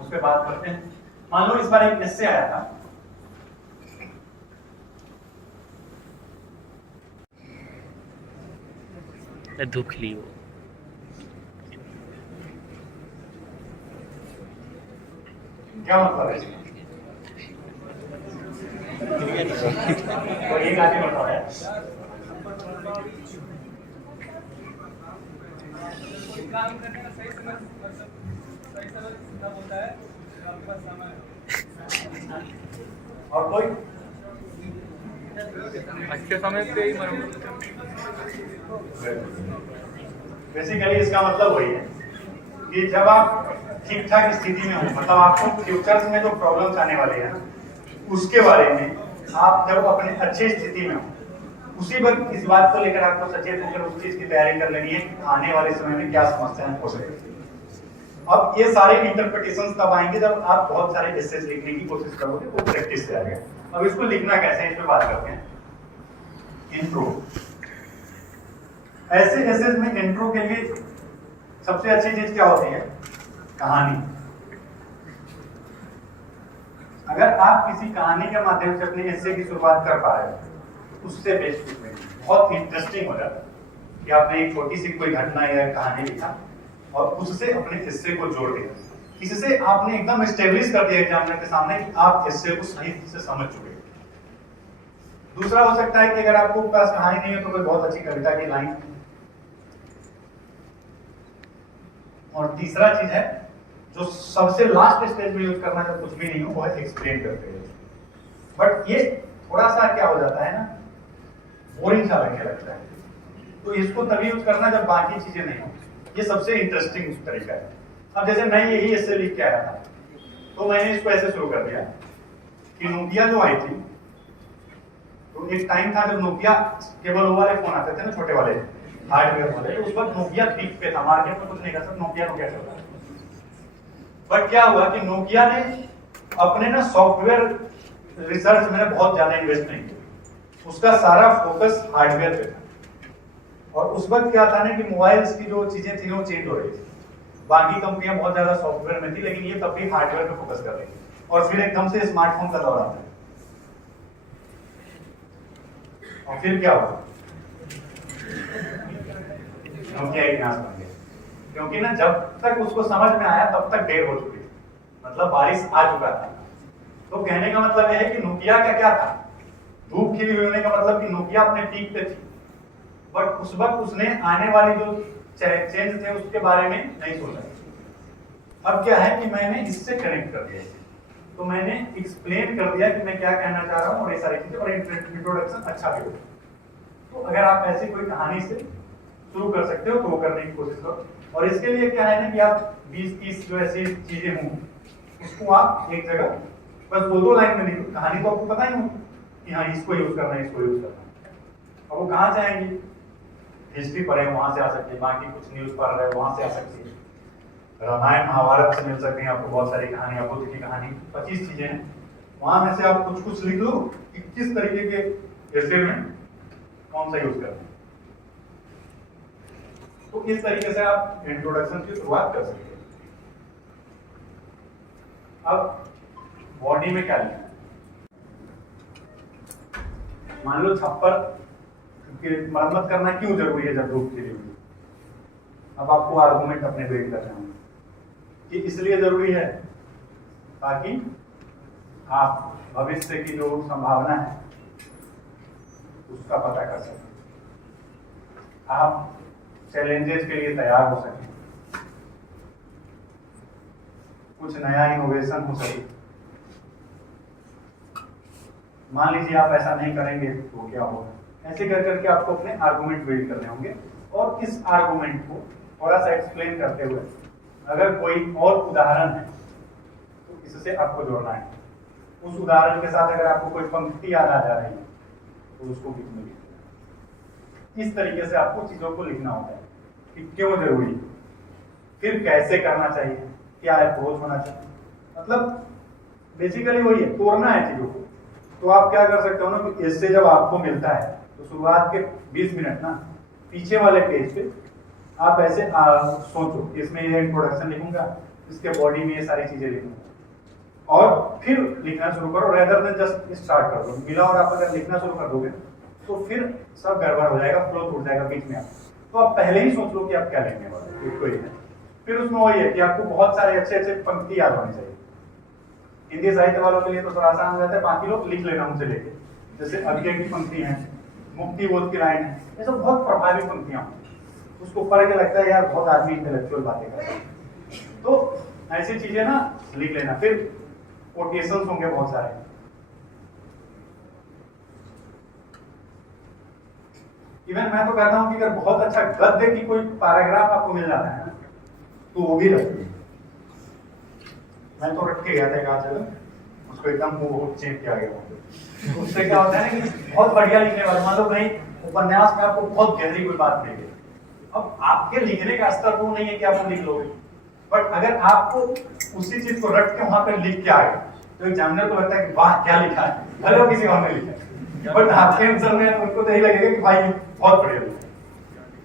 उस पर बात करते हैं। मान लो इस बार एक एस्से आया था, दुख लियो। क्या मतलब है इसका? तो एक आगे बताओ यार। काम करने का सही समय सिद्धांत होता है आपके पास समय है। और कोई अच्छे समय पे ही बेसिकली इसका मतलब वही है कि जब आप ठीक ठाक स्थिति में हो, मतलब आपको फ्यूचर्स में जो प्रॉब्लम्स आने वाले हैं उसके बारे में आप जब अपने अच्छे स्थिति में हो, उसी वक्त इस बात को लेकर आपको सचेत होकर उस चीज की तैयारी कर लेनी है कि आने वाले समय में क्या समस्याएं हो सकती है। अब ये सारे इंटरप्रिटेशंस तब आएंगे जब आप बहुत सारे एसेस लिखने की कोशिश करोगे, वो प्रैक्टिस से आएगा। अब इसको लिखना कैसे है इस पे बात करते हैं। इंट्रो, ऐसे एसेस में इंट्रो के लिए सबसे अच्छी चीज क्या होती है? कहानी। अगर आप किसी कहानी के माध्यम से अपने हिस्से की शुरुआत कर पा रहे हो, उससे बेस्ट कुछ नहीं, बहुत इंटरेस्टिंग हो जाता है कि आपने एक छोटी सी कोई घटना या कहानी लिखा और उससे अपने हिस्से को जोड़ दिया। इससे आपने एकदम एस्टेब्लिश कर दिया एग्जामिनर के सामने कि आप हिस्से को सही से समझ चुके। दूसरा हो सकता है कि अगर आपको पास कहानी नहीं है तो कोई बहुत अच्छी कविता की लाइन। और तीसरा चीज है जो सबसे लास्ट स्टेज में यूज करना जब कुछ भी नहीं हो, वो है एक्सप्लेन करते हुए। बट ये थोड़ा सा क्या हो जाता है ना, बोरिंग सा लगने लगता है, तो इसको तभी यूज करना जब बाकी चीजें नहीं हो। ये सबसे इंटरेस्टिंग तरीका है। अब जैसे मैं यही ऐसे लिख के आया था, तो मैंने इसको ऐसे शुरू कर दिया कि नोकिया जो आई थी, तो एक टाइम था जब नोकिया केवल वो वाले फोन आते थे ना, छोटे वाले हार्डवेयर वाले, तो उस वक्त नोकिया पीक पे था, मार्केट में कुछ नहीं कर सकता, नोकिया चल रहा। बट क्या हुआ कि नोकिया ने अपने ना सॉफ्टवेयर रिसर्च में बहुत ज्यादा इन्वेस्ट नहीं किया, उसका सारा फोकस हार्डवेयर पे था। और उस वक्त क्या था ना कि मोबाइल्स की जो चीजें थी वो चेंज हो रही थी। बाकी कंपनियां बहुत ज्यादा सॉफ्टवेयर में थी, लेकिन ये तब भी हार्डवेयर पे फोकस कर रही थी। और फिर एकदम से स्मार्टफोन का दौर आता है, और फिर क्या हुआ, नोकिया एक नाश बन गया। क्योंकि ना जब तक उसको समझ में आया तब तक देर हो चुकी थी, मतलब बारिश आ चुका था। तो कहने का मतलब यह है कि नोकिया का क्या था, धूप खिली हुई होने का मतलब कि नोकिया अपने पीक पे थी, बट उस वक्त उसने आने वाली जो चेंज थे उसके बारे में नहीं सोचा। अब क्या है कि मैंने इससे कनेक्ट कर दिया, तो मैंने एक्सप्लेन कर दिया कि मैं क्या कहना चाह रहा हूँ और ये सारी चीजें, और इंट्रोडक्शन अच्छा भी हो। तो अगर आप ऐसी कोई कहानी से शुरू कर सकते हो तो वो करने की कोशिश करो। और इसके लिए क्या है ना कि आप 20-30 जो ऐसी चीजें हों उसको आप एक जगह बस 2-2 लाइन में लिखो। कहानी तो आपको पता ही हो कि हाँ इसको यूज करना है, इसको यूज करना है। और वो कहाँ जाएंगी, हिस्ट्री पढ़े वहां से आ सकती है, बाकी कुछ न्यूज पढ़ रहे वहां से आ सकती है, रामायण महाभारत से मिल सकती है आपको बहुत सारी कहानियां, बुद्ध की कहानी, 25 चीजें हैं, वहां में से आप कुछ कुछ लिख लो कि किस तरीके के एसे में कौन सा यूज करना है। तो इस तरीके से आप इंट्रोडक्शन की शुरुआत कर सकते हैं। अब बॉडी में क्या लिखना है, मान लो छप्पर की मरम्मत करना क्यों जरूरी है जब धूप खिली हुई। अब आपको आर्गुमेंट अपने बिल्ड करना है कि इसलिए जरूरी है ताकि आप भविष्य की जो संभावना है उसका पता कर सकें, आप चैलेंजेस के लिए तैयार हो सकें, कुछ नया इनोवेशन हो सके। मान लीजिए आप ऐसा नहीं करेंगे तो क्या होगा, ऐसे कर करके आपको अपने आर्गुमेंट बिल्ड करने होंगे। और इस आर्गुमेंट को थोड़ा सा एक्सप्लेन करते हुए अगर कोई और उदाहरण है तो इससे आपको जोड़ना है। उस उदाहरण के साथ अगर आपको कोई पंक्ति याद आ जा रही है तो उसको बीच में लिखना। इस तरीके से आपको चीजों को लिखना होता है कि क्यों जरूरी, फिर कैसे करना चाहिए, क्या अप्रोच होना चाहिए, मतलब बेसिकली वही है, तोड़ना है चीजों को। तो आप क्या कर सकते हो ना कि इससे जब आपको मिलता है तो शुरुआत के 20 मिनट ना पीछे वाले पेज पे आप ऐसे सोचो कि इसमें ये इंट्रोडक्शन लिखूंगा, इसके बॉडी में ये सारी चीजें लिखूंगा, और फिर लिखना शुरू करो। रेदर देन जस्ट स्टार्ट कर दो। मिला और आप अगर लिखना शुरू कर दोगे तो फिर सब गड़बड़ हो जाएगा, फ्लो टूट जाएगा बीच में आप। तो आप पहले ही सोच लो कि आप क्या लिखने वाले हो, कोई है। फिर उसमें वही है कि आपको बहुत सारे अच्छे अच्छे पंक्ति याद होनी चाहिए। हिंदी साहित्य वालों के लिए तो थोड़ा आसान हो जाता है, बाकी लोग लिख लेना उनसे लेके, जैसे अज्ञे की पंक्ति है, मुक्ति बोध की लाइन है, ये सब बहुत प्रभावी पंक्तियां, उसको पढ़ के लगता है यार बहुत आदमी इंटेलेक्चुअल बातें कर रहे हैं। तो ऐसी चीजें ना लिख लेना। फिर कोटेशंस होंगे बहुत सारे, इवन मैं तो कहता हूं कि अगर बहुत अच्छा गद्य की कोई पैराग्राफ आपको मिल जाता है ना तो वो भी रखिए। मैं तो रख के गया था एक आध जगह, उसको एकदम वो चेंज किया गया। तो उससे क्या होता है ना कि बहुत बढ़िया लिखने वाले, मान लो कहीं उपन्यास में आपको बहुत गहरी कोई बात मिल गई, अब आपके लिखने का स्तर वो नहीं है कि आप वो लिख लोगे, बट अगर आपको उसी चीज को रख के वहां पर लिख के आए तो एग्जामिनर को लगता है कि वाह क्या लिखा है, भले वो किसी और ने लिखा है, बट आपके आंसर में उनको तो यही लगेगा कि भाई बहुत बढ़िया लिखा।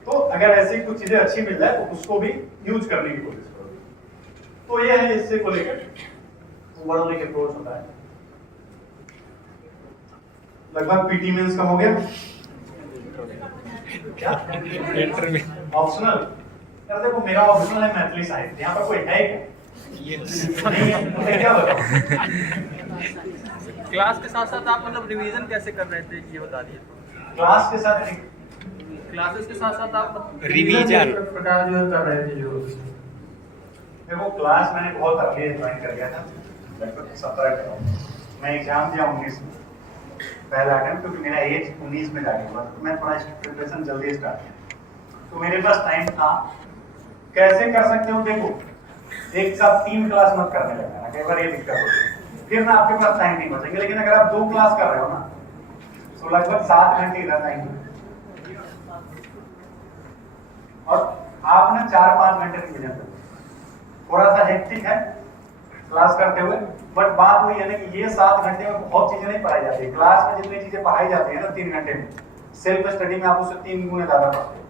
तो अगर ऐसी कुछ चीजें अच्छी मिल जाए तो उसको भी यूज करने की कोशिश करो। तो ये है इससे को लेकर ओवरऑल एक अप्रोच होता है। लगभग पीटी मेंस का हो गया क्या ऑप्शनल। यार देखो मेरा ऑप्शनल है मैथिली साहित्य, यहाँ पर कोई है क्या? नहीं है तो मैं क्या बताऊं? क्लास के साथ साथ आप मतलब रिवीजन कैसे कर रहे थे ये बता दिए। क्लास के साथ क्लासेस के साथ साथ आप रिवीजन प्रकार जो कर रहे थे जो देखो क्लास मैंने बहुत अर्ली ज्वाइन कर लिया था, लगभग 17 का मैं एग्जाम दिया 19 में पहला अटेम्प्ट, क्योंकि मेरा एज 19 में जाके हुआ तो मैं थोड़ा प्रिपरेशन जल्दी स्टार्ट किया, तो मेरे पास टाइम था। कैसे कर सकते हो देखो, एक साथ 3 क्लास मत करने लगना, कई बार ये दिक्कत होती है, फिर ना आपके पास टाइम नहीं बचेंगे। लेकिन अगर आप 2 क्लास कर रहे हो ना तो लगभग 7 घंटे इधर टाइम और आप ना 4-5 घंटे रिवीजन करो। थोड़ा सा हेक्टिक है क्लास करते हुए, बट बात वही है ना कि ये 7 घंटे में बहुत चीजें नहीं पढ़ाई जाती है। क्लास में जितनी चीजें पढ़ाई जाती है ना 3 घंटे में, सेल्फ स्टडी में आप उससे 3 गुने ज्यादा पढ़ते हो,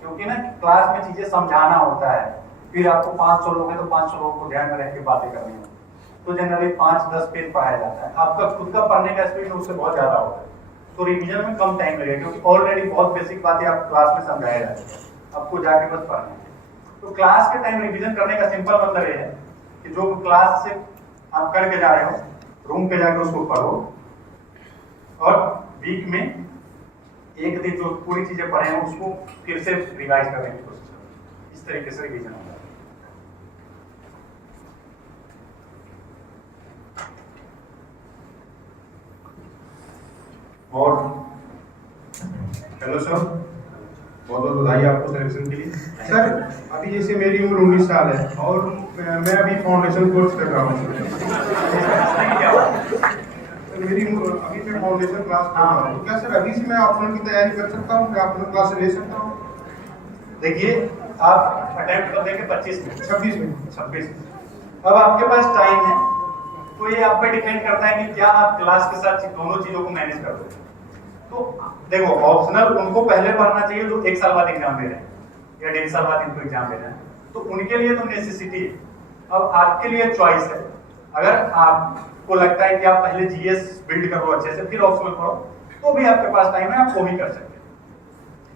क्योंकि ना क्लास में चीजें समझाना होता है, फिर आपको 500 लोग हैं तो 500 लोगों को ध्यान में रख के बातें करनी होती है, तो जनरली 5-10 पेज पढ़ाया जाता है। आपका खुद का पढ़ने का स्पीड उससे बहुत ज्यादा होता है, तो रिविजन में कम टाइम लगेगा, क्योंकि ऑलरेडी बहुत बेसिक बातें आप क्लास में समझाया जाता है, आपको जाके बस पढ़ना है। तो क्लास के टाइम रिवीजन करने का सिंपल मतलब ये है कि जो क्लास से आप करके जा रहे हो रूम पे जाके उसको पढ़ो, और वीक में एक दिन जो पूरी चीजें पढ़े हैं उसको फिर से रिवाइज करने की कोशिश करो। इस तरीके से रिवीजन होगा। और हेलो सर, बहुत बहुत बधाई आपको सिलेक्शन के लिए। सर अभी जैसे मेरी उम्र 19 साल है और मैं अभी फाउंडेशन कोर्स कर रहा हूँ। मेरी अभी मैं फाउंडेशन क्लास कर रहा हूँ, क्या सर अभी से मैं ऑप्शनल की तैयारी कर सकता हूँ? क्या ऑप्शनल क्लास ले सकता हूँ? देखिए आप अटेम्प्ट कर देंगे 26 में 26 में। 26 में, अब आपके पास टाइम है, तो ये आप पे डिपेंड करता है कि क्या आप क्लास के साथ दोनों चीजों को मैनेज कर दोगे। तो देखो ऑप्शनल उनको पहले पढ़ना चाहिए जो 1 साल बाद एग्जाम दे रहे हैं या 1.5 साल बाद इनको एग्जाम दे रहे हैं, तो उनके लिए तो नेसेसिटी है। अब आपके लिए चॉइस है, अगर आपको लगता है कि आप पहले जीएस बिल्ड करो अच्छे से फिर ऑप्शनल पढ़ो, तो भी आपके पास टाइम है, आप वो भी कर सकते हैं।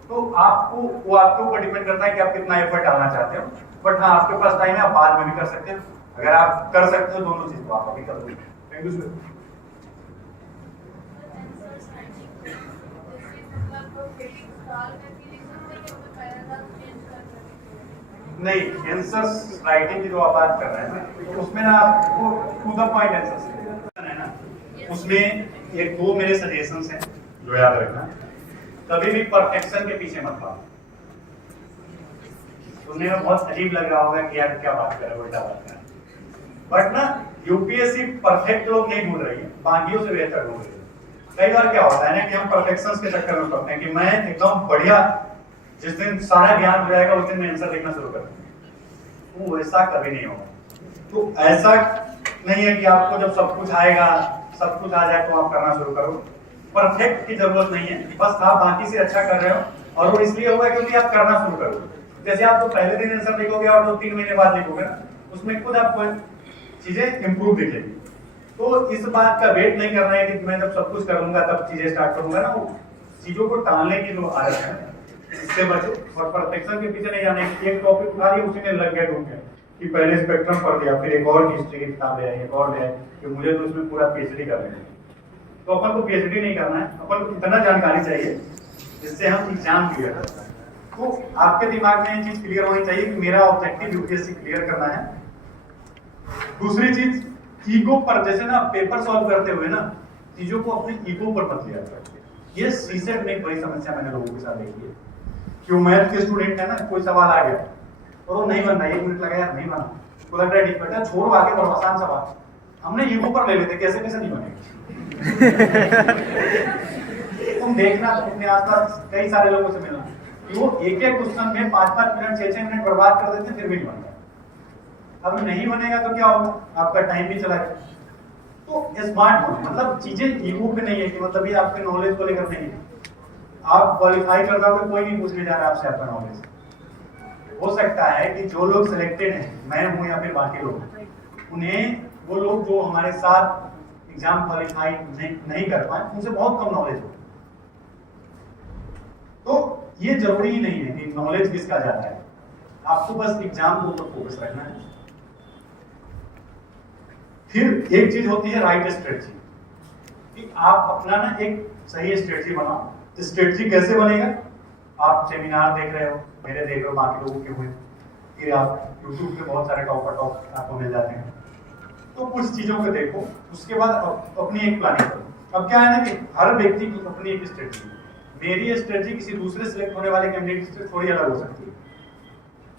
तो आपको वो आपके ऊपर डिपेंड करता है कि आप कितना एफर्ट डालना चाहते हो, बट हाँ आपके पास टाइम है, आप बाद में भी कर सकते हो। अगर आप कर सकते हो दोनों चीज तो आप अभी कर दो। Thank you sir. नहीं, आंसर्स राइटिंग की जो आप बात कर रहे हैं ना, उसमें ना आपको टू द पॉइंट आंसर्स है ना, उसमें एक 2 मेरे सजेशंस हैं जो याद रखना। कभी भी परफेक्शन के पीछे मत भागो। सुनने में बहुत अजीब लग रहा होगा कि यार क्या बात कर रहे हो, उल्टा बात कर रहे हैं, बट ना यूपीएससी परफेक्ट लोग नहीं ढूंढ रही है, बाकियों से बेहतर ढूंढ रही है। कई बार क्या होता है ना कि हम परफेक्शन के चक्कर में पड़ते हैं कि मैं एकदम बढ़िया, जिस दिन सारा ज्ञान हो जाएगा उस दिन मैं आंसर लिखना शुरू कर दूंगा, तो वैसा कभी नहीं होगा। तो ऐसा नहीं है कि आपको जब सब कुछ आएगा, सब कुछ आ जाए तो आप करना शुरू करो। परफेक्ट की जरूरत नहीं है, बस आप बाकी से अच्छा कर रहे हो, और वो इसलिए होगा क्योंकि आप करना शुरू करोगे। जैसे आप तो पहले दिन आंसर लिखोगे और 2-3 महीने बाद लिखोगे ना, उसमें खुद आपको चीजें इंप्रूव दिखेगी। तो इस बात का वेट नहीं करना है कि मैं जब सब कुछ कर लूंगा तब चीजें स्टार्ट करूंगा ना, वो चीजों को टालने की जो आदत है इससे बचो, और परफेक्शन के पीछे नहीं जाने। एक टॉपिक उठा लिया उसी में लग गया ढूंढ गया कि पहले स्पेक्ट्रम पढ़ लिया, फिर एक और हिस्ट्री की किताब ले आई, एक और ले आई कि मुझे तो इसमें पूरा पीएचडी कर लेना है। तो अपन को पीएचडी नहीं करना है, अपन को इतना जानकारी चाहिए जिससे हम एग्जाम क्लियर कर पाए। तो आपके दिमाग में ये चीज क्लियर होनी चाहिए कि मेरा ऑब्जेक्टिव यूपीएससी क्लियर करना है। दूसरी चीज, ईगो पर, जैसे ना पेपर सॉल्व करते हुए ना चीजों को अपने ईगो पर मत लिया करिए। ये सीसेट में एक बड़ी समस्या मैंने लोगों के साथ देखी है कि वो मैथ के स्टूडेंट है ना, कोई सवाल आ गया और वो नहीं बन रहा, 1 मिनट लगा यार नहीं बना, तो लग रहा है डिफिकल्ट है, छोड़ो आगे बढ़ो, आसान सवाल। हमने ईगो पर ले लेते, कैसे कैसे नहीं बनेगा। तुम देखना अपने आसपास कई सारे लोगों से मिलना कि वो एक क्वेश्चन में 5-5 मिनट 6-6 मिनट बर्बाद कर देते फिर भी नहीं बनता। अब नहीं बनेगा तो क्या होगा, आपका टाइम भी चला गया। तो स्मार्ट होना मतलब चीजें ईगो पे नहीं है कि मतलब ये आपके नॉलेज को लेकर नहीं है। आप क्वालिफाई कर रहे हो, कोई नहीं पूछने जा रहा आपसे आपका नॉलेज। हो सकता है कि जो लोग सिलेक्टेड हैं, मैं हूं या फिर बाकी लोग, उन्हें वो लोग जो हमारे साथ एग्जाम क्वालिफाई नहीं कर पाए, उनसे बहुत कम नॉलेज हो। तो ये जरूरी ही नहीं है कि नॉलेज किसका ज्यादा है, आपको बस एग्जाम के ऊपर फोकस रखना है। फिर एक चीज होती है राइट स्ट्रेटजी, कि आप अपना ना एक सही स्ट्रेटजी बनाओ। स्ट्रेटजी कैसे बनेगा? आप सेमिनार देख रहे हो, मेरे देख रहे हो, बाकी लोगों के हुए, फिर आप यूट्यूब पे बहुत सारे टॉप आपको मिल जाते हैं, तो कुछ चीजों को देखो, उसके बाद अपनी एक प्लानिंग करो। अब क्या है ना कि हर व्यक्ति की अपनी एक स्ट्रेटजी, मेरी स्ट्रेटजी किसी दूसरे सिलेक्ट होने वाले कैंडिडेट से थोड़ी अलग हो सकती है।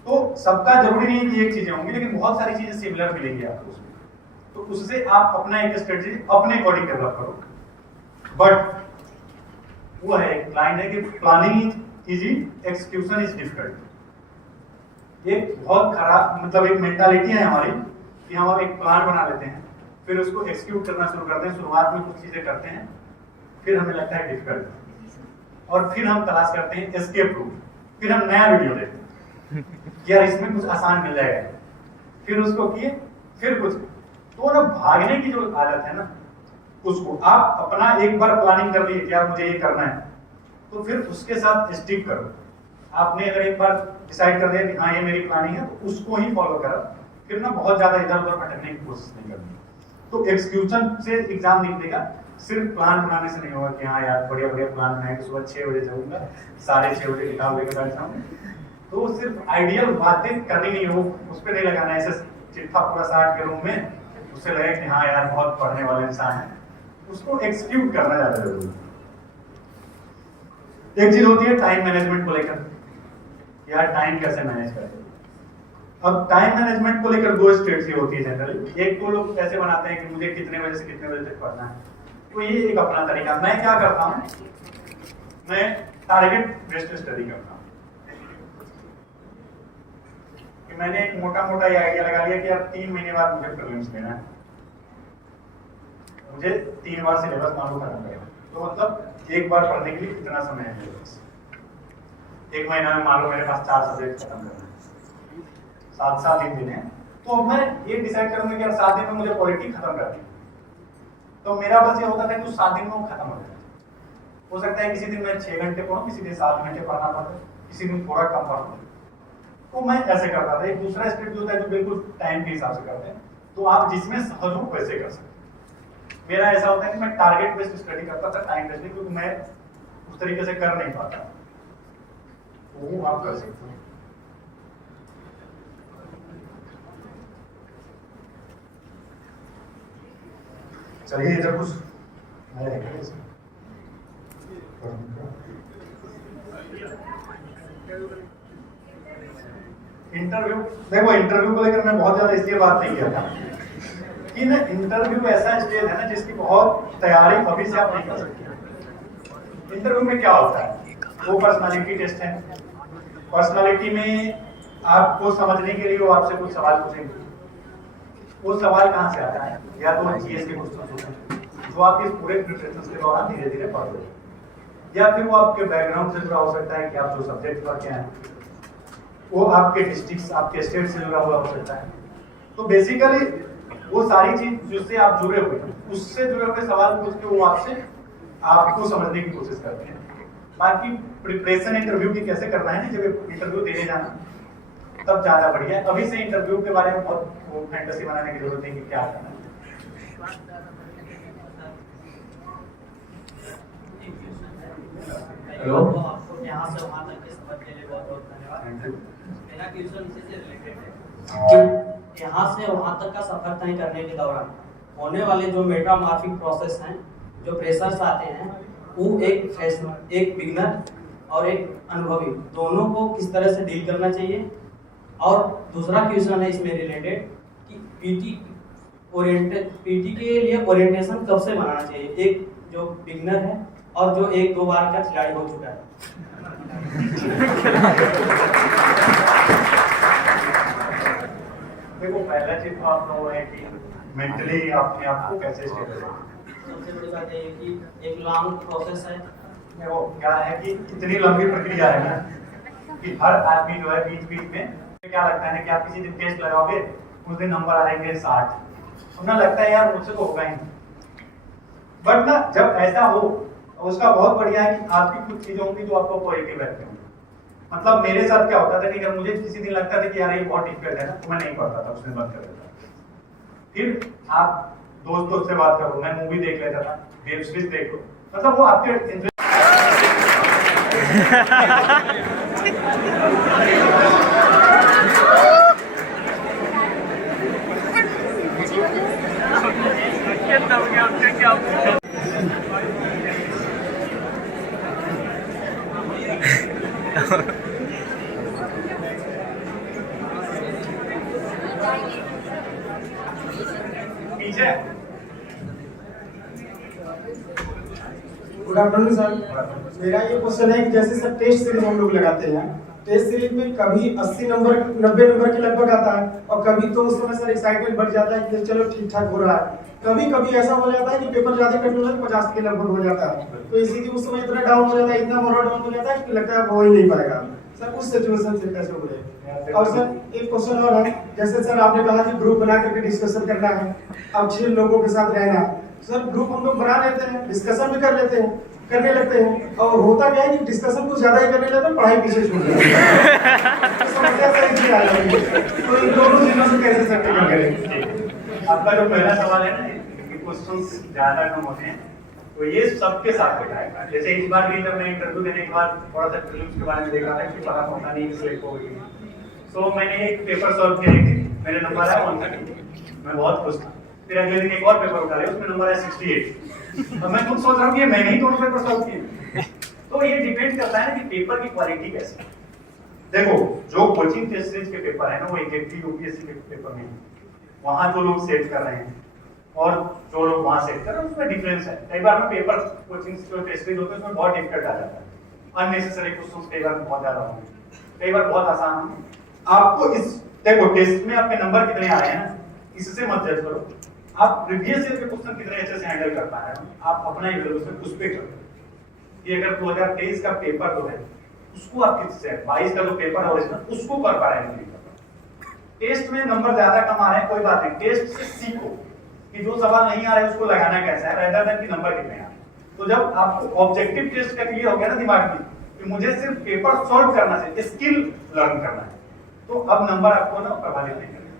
तो सबका जरूरी नहीं है कि एक चीजें होंगी, लेकिन बहुत सारी चीजें सिमिलर मिलेंगी आपको उसमें। तो उससे आप अपना एक स्ट्रेटजी अपने अकॉर्डिंग डेवलप करो। बट वो है एक लाइन है कि planning is easy, execution is difficult. एक बहुत खराब मतलब एक मेंटालिटी है हमारी कि हम एक प्लान बना लेते हैं, फिर उसको एक्सिक्यूट करना शुरू करते हैं, शुरुआत में कुछ चीजें करते हैं, फिर हमें लगता है डिफिकल्ट, और फिर हम तलाश करते हैं एस्केप रूट, फिर हम नया वीडियो देखते हैं यार इसमें कुछ आसान मिल जाएगा, फिर उसको किए, फिर कुछ। तो ना भागने की जो आदत है ना, उसको आप अपना एक बार प्लानिंग कर लिए कि यार मुझे ये करना है, तो फिर उसके साथ स्टिक करो। आपने अगर एक बार डिसाइड कर लिया कि हाँ ये मेरी प्लानिंग है, तो उसको ही फॉलो करो, फिर ना बहुत ज्यादा इधर उधर भटकने की कोशिश नहीं करनी। तो एक्सक्यूशन से एग्जाम निकलेगा, सिर्फ प्लान बनाने से नहीं होगा कि हाँ यार बढ़िया बढ़िया प्लान बनाए कि सुबह 6 बजे जाऊंगा, 6:30 बजे किताब लेकर बैठ जाऊंगा। तो सिर्फ आइडियल बातें करनी नहीं हो, उस पर नहीं लगाना है ऐसे चिट्ठा पूरा 60 के रूम में, उससे लगे कि हाँ यार बहुत पढ़ने वाले इंसान है, उसको एक्सिक्यूट करना ज्यादा जरूरी है। एक चीज होती है टाइम मैनेजमेंट को लेकर, यार टाइम कैसे मैनेज करें। अब टाइम मैनेजमेंट को लेकर दो स्ट्रेटजी होती है जनरली। एक तो लोग ऐसे बनाते हैं कि मुझे कितने बजे से कितने बजे तक पढ़ना है, तो ये एक अपना तरीका। मैं क्या करता हूँ, मैं टारगेट बेस्ड स्टडी करता हूँ। कि मैंने एक मोटा मोटा ये आइडिया लगा लिया कि यार 3 महीने बाद मुझे प्रीलिम्स देना है, मुझे 3 बार सिलेबस मालूम करना पड़ेगा। तो मतलब एक बार पढ़ने के लिए कितना समय है मेरे पास, एक महीना में मान लो मेरे पास 4 सब्जेक्ट खत्म करना है, 7 दिन देने हैं। तो अब मैं ये डिसाइड करूंगा कि यार 7 दिन में मुझे पॉलिटी खत्म करनी है, तो मेरा बस ये होता था कि 7 दिन में वो खत्म हो जाए। हो सकता है किसी दिन मैं 6 घंटे पढ़ूं, किसी दिन 7 घंटे पढ़ना पड़ता है, किसी दिन थोड़ा कम पढ़ूं। तो मैं ऐसे करता था। एक दूसरा स्टेप जो होता है जो बिल्कुल टाइम के हिसाब से करते हैं, तो आप जिसमें सहज हो वैसे कर सकते हैं। मेरा ऐसा होता है कि मैं टारगेट बेस्ड स्टडी करता था, टाइम बेस्ड, क्योंकि मैं उस तरीके से कर नहीं पाता। वो आप कर सकते हैं। चलिए इधर कुछ इंटरव्यू देखो, इंटरव्यू को लेकर मैं बहुत ज्यादा इसलिए बात नहीं किया था कि ना इंटरव्यू ऐसा स्टेज है ना जिसकी बहुत तैयारी अभी से आप नहीं कर सकते। इंटरव्यू में क्या होता है, वो पर्सनालिटी टेस्ट है। पर्सनालिटी में आपको समझने के लिए वो आपसे कुछ सवाल पूछेंगे। वो सवाल कहाँ से आता है, या तो जीएस के क्वेश्चन होते हैं जो आप इस पूरे प्रिपरेशन के दौरान धीरे धीरे पढ़ लो, या फिर वो आपके बैकग्राउंड से जुड़ा हो सकता है कि आप जो सब्जेक्ट पढ़ते हैं वो आपके डिस्ट्रिक्ट, आपके स्टेट से जुड़ा हुआ हो सकता है। तो बेसिकली वो सारी चीज जिससे आप जुड़े हुए हैं, उससे जुड़े हुए सवाल पूछ के वो आपसे आपको समझने की कोशिश करते हैं। बाकी प्रिपरेशन इंटरव्यू की कैसे करना है ना, जब इंटरव्यू देने जाना तब ज्यादा बढ़िया है। अभी से इंटरव्यू के बारे में बहुत फैंटेसी बनाने की जरूरत नहीं कि क्या करना है। हेलो, आपको यहाँ से वहाँ तक के सफर के लिए बहुत बहुत धन्यवाद। मेरा क्वेश्चन इसी से रिलेटेड है कि यहाँ से वहाँ तक का सफर तय करने के दौरान होने वाले जो मेटामॉर्फिक प्रोसेस हैं, जो प्रेशर्स आते हैं, वो एक बिगनर और एक अनुभवी दोनों को किस तरह से डील करना चाहिए। और दूसरा क्वेश्चन है इसमें रिलेटेड कि पीटी के लिए ओरिएंटेशन कब से बनाना चाहिए, एक जो बिगनर है और जो 1-2 बार का खिलाड़ी हो चुका है। देखो पहला चीज तो आप लोग है कि मेंटली अपने आप को कैसे स्टेबल रखें। सबसे बड़ी बात ये है कि एक लॉन्ग प्रोसेस है। देखो क्या है कि इतनी लंबी प्रक्रिया है ना कि हर आदमी जो है बीच बीच में क्या लगता है ना कि आप किसी दिन टेस्ट लगाओगे, उस दिन नंबर आ जाएंगे 60, तो ना लगता है यार मुझसे तो होगा ही नहीं। बट ना जब ऐसा हो उसका बहुत बढ़िया है कि आपकी कुछ चीजें होंगी जो आपको पॉजिटिव रखते होंगे। मतलब मेरे साथ क्या होता था कि जब मुझे किसी दिन लगता था कि यार ये बहुत डिफिकल्ट है ना, तो मैं नहीं पढ़ता था, उसमें बंद कर देता था। फिर आप दोस्त से बात करो, मैं मूवी देख लेता था, वेब सीरीज देख लो, मतलब वो आपके पीछे। Good afternoon sir. मेरा ये क्वेश्चन है कि जैसे सर टेस्ट सीरीज हम लोग लगाते हैं, टेस्ट सीरीज में कभी 80 नंबर 90 नंबर के लगभग आता है और कभी तो उस समय सर एक्साइटमेंट बढ़ जाता है कि चलो ठीक ठाक हो रहा है, कभी कभी ऐसा हो जाता है कि पेपर ज्यादा कठिन होता है 50 के लगभग हो जाता है, तो इसीलिए उस समय इतना डाउन हो जाता है, इतना मोरल डाउन हो जाता है कि लगता है हो ही नहीं पाएगा। सर उस सिचुएशन से कैसे हो रहे? और सर एक क्वेश्चन और है, जैसे सर आपने कहा कि ग्रुप बना करके डिस्कशन करना है, अब 6 लोगों के साथ रहना है, सर ग्रुप हम लोग बना लेते हैं, डिस्कशन भी कर लेते हैं, करने लगते हैं, और होता क्या है कि डिस्कशन कुछ ज्यादा ही करने लगते हैं, पढ़ाई पीछे छूट जाती है। तो समस्या सर इसलिए आ जाती है। तो इन दोनों चीजों से कैसे सर टैकल करें? आपका जो पहला सवाल है ना कि क्वेश्चंस ज्यादा कम होते हैं, तो ये सबके साथ होता है। जैसे इस बार भी जब मैं इंटरव्यू देने के बाद थोड़ा सा प्रीलिम्स के बारे में देख रहा था कि पता होता नहीं सिलेक्ट हो गई, तो मैंने एक पेपर सॉल्व किया थी, मेरे नंबर है 130, मैं बहुत खुश था। फिर अगले दिन एक और पेपर उठा लिया, उसमें नंबर है 68, और मैं खुद सोच रहा हूँ कि मैंने ही दोनों पेपर सॉल्व किए। तो ये डिपेंड करता है ना कि पेपर की क्वालिटी कैसी है। देखो जो कोचिंग टेस्ट सीरीज के पेपर है ना, वो एग्जैक्टली यूपीएससी के पेपर में वहां जो लोग सेट कर रहे हैं और जो लोग वहां सेट कर रहे हैं उसमें डिफरेंस है। कई बार में पेपर कोचिंग जो टेस्ट सीरीज होते हैं उसमें बहुत डिफिकल्ट आ जाता है, अननेसेसरी क्वेश्चंस कई बार बहुत ज्यादा होंगे, कई बार बहुत आसान होंगे। आपको इस देखो टेस्ट में आपके नंबर कितने आ रहे हैं ना, इससे मत जज करो, आप प्रीवियस ईयर के क्वेश्चन कितने अच्छे से हैंडल कर पा रहे हो, आप अपना इवैल्यूएशन उस पे करो कि अगर 2023 का पेपर जो है उसको आप किससे 22 का जो पेपर है ओरिजिनल उसको कर पा रहे हैं। टेस्ट में नंबर ज्यादा कम आ रहे हैं, कोई बात नहीं, टेस्ट से सीखो कि जो सवाल नहीं आ रहा है उसको लगाना कैसा है, रेदर देन कि नंबर कितने आ रहे हैं। तो जब आपको ऑब्जेक्टिव टेस्ट का क्लियर हो गया ना दिमाग में कि मुझे सिर्फ पेपर सॉल्व करना है, स्किल लर्न करना है, तो अब नंबर आपको ना प्रभावित नहीं करेगा।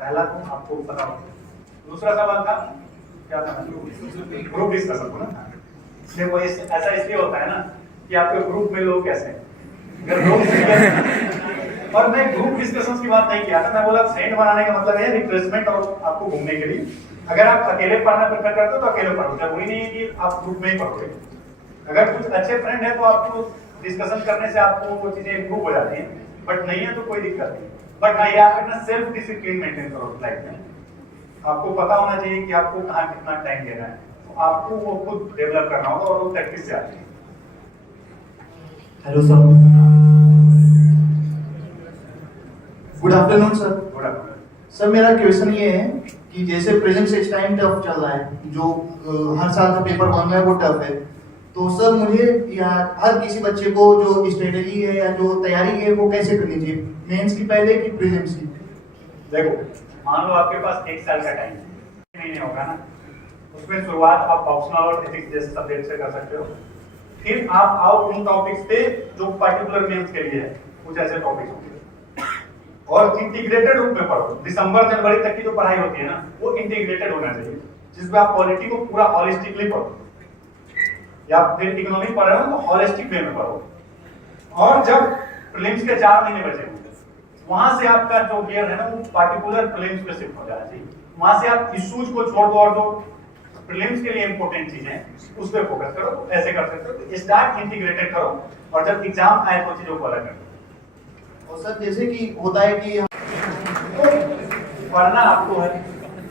पहला तो आपको पता हो। दूसरा सवाल था क्या था? ग्रुप डिस्कशन को ना, देखो ऐसा इसलिए होता है ना कि आपके ग्रुप में लोग कैसे हैं, अगर लोग और मैं ग्रुप डिस्कशंस की बात नहीं किया था, मैं बोला फ्रेंड बनाने का मतलब है रिफ्रेशमेंट और आपको घूमने के लिए। अगर आप अकेले पढ़ना प्रेफर करते हो तो अकेले पढ़ो, जरूरी नहीं है कि आप ग्रुप में ही पढ़ोगे। अगर कुछ अच्छे फ्रेंड है तो आपको डिस्कशन करने से आपको वो चीजें इंप्रूव हो जाती हैं, बट नहीं है तो कोई दिक्कत नहीं। बट हाँ याद रखना, सेल्फ डिसिप्लिन मेंटेन करो लाइफ में। आपको पता होना चाहिए कि आपको कहाँ कितना टाइम देना है, तो आपको वो खुद डेवलप करना होगा और वो प्रैक्टिस से आती है। Hello sir, good afternoon sir. Good afternoon sir, मेरा क्वेश्चन ये है कि जैसे प्रीलिम्स इस टाइम टफ चल रहा है, जो हर साल का पेपर 1 है वो टफ है, तो सर मुझे या हर किसी बच्चे को जो स्ट्रेटेजी है या जो तैयारी है वो कैसे करनी चाहिए, मेंस की पहले कि प्रीलिम्स की? देखो मान लो आपके पास 1 साल का टाइम महीने होगा ना, उसमें शुरुआत आप ऑप्शनल और एथिक्स जैसे सब्जेक्ट से कर सकते हो। फिर आप आओ उन टॉपिक्स पे जो पर्टिकुलर मेंस के लिए है, कुछ ऐसे टॉपिक्स होंगे और इंटीग्रेटेड रूप में पढ़ो। दिसंबर जनवरी तक की जो पढ़ाई होती है ना वो इंटीग्रेटेड होना चाहिए, जिसमें आप पॉलिटी को पूरा हॉलिस्टिकली पढ़ो, या फिर इकोनॉमी पढ़ रहे हो तो हॉलिस्टिक वे में पढ़ो। और जब प्रीलिम्स के 4 महीने बचे होंगे, वहां से आपका जो गियर है ना वो पार्टिकुलर प्रीलिम्स पे शिफ्ट हो जाना चाहिए। वहां से आप इश्यूज को छोड़ दो और जो प्रीलिम्स के लिए इंपॉर्टेंट चीजें हैं उस पर फोकस करो। तो ऐसे कर सकते हो, तो स्टार्ट इंटीग्रेटेड करो और जब एग्जाम आए तो चीजों को अलग करो। और सर जैसे कि होता है कि तो पढ़ना आपको है,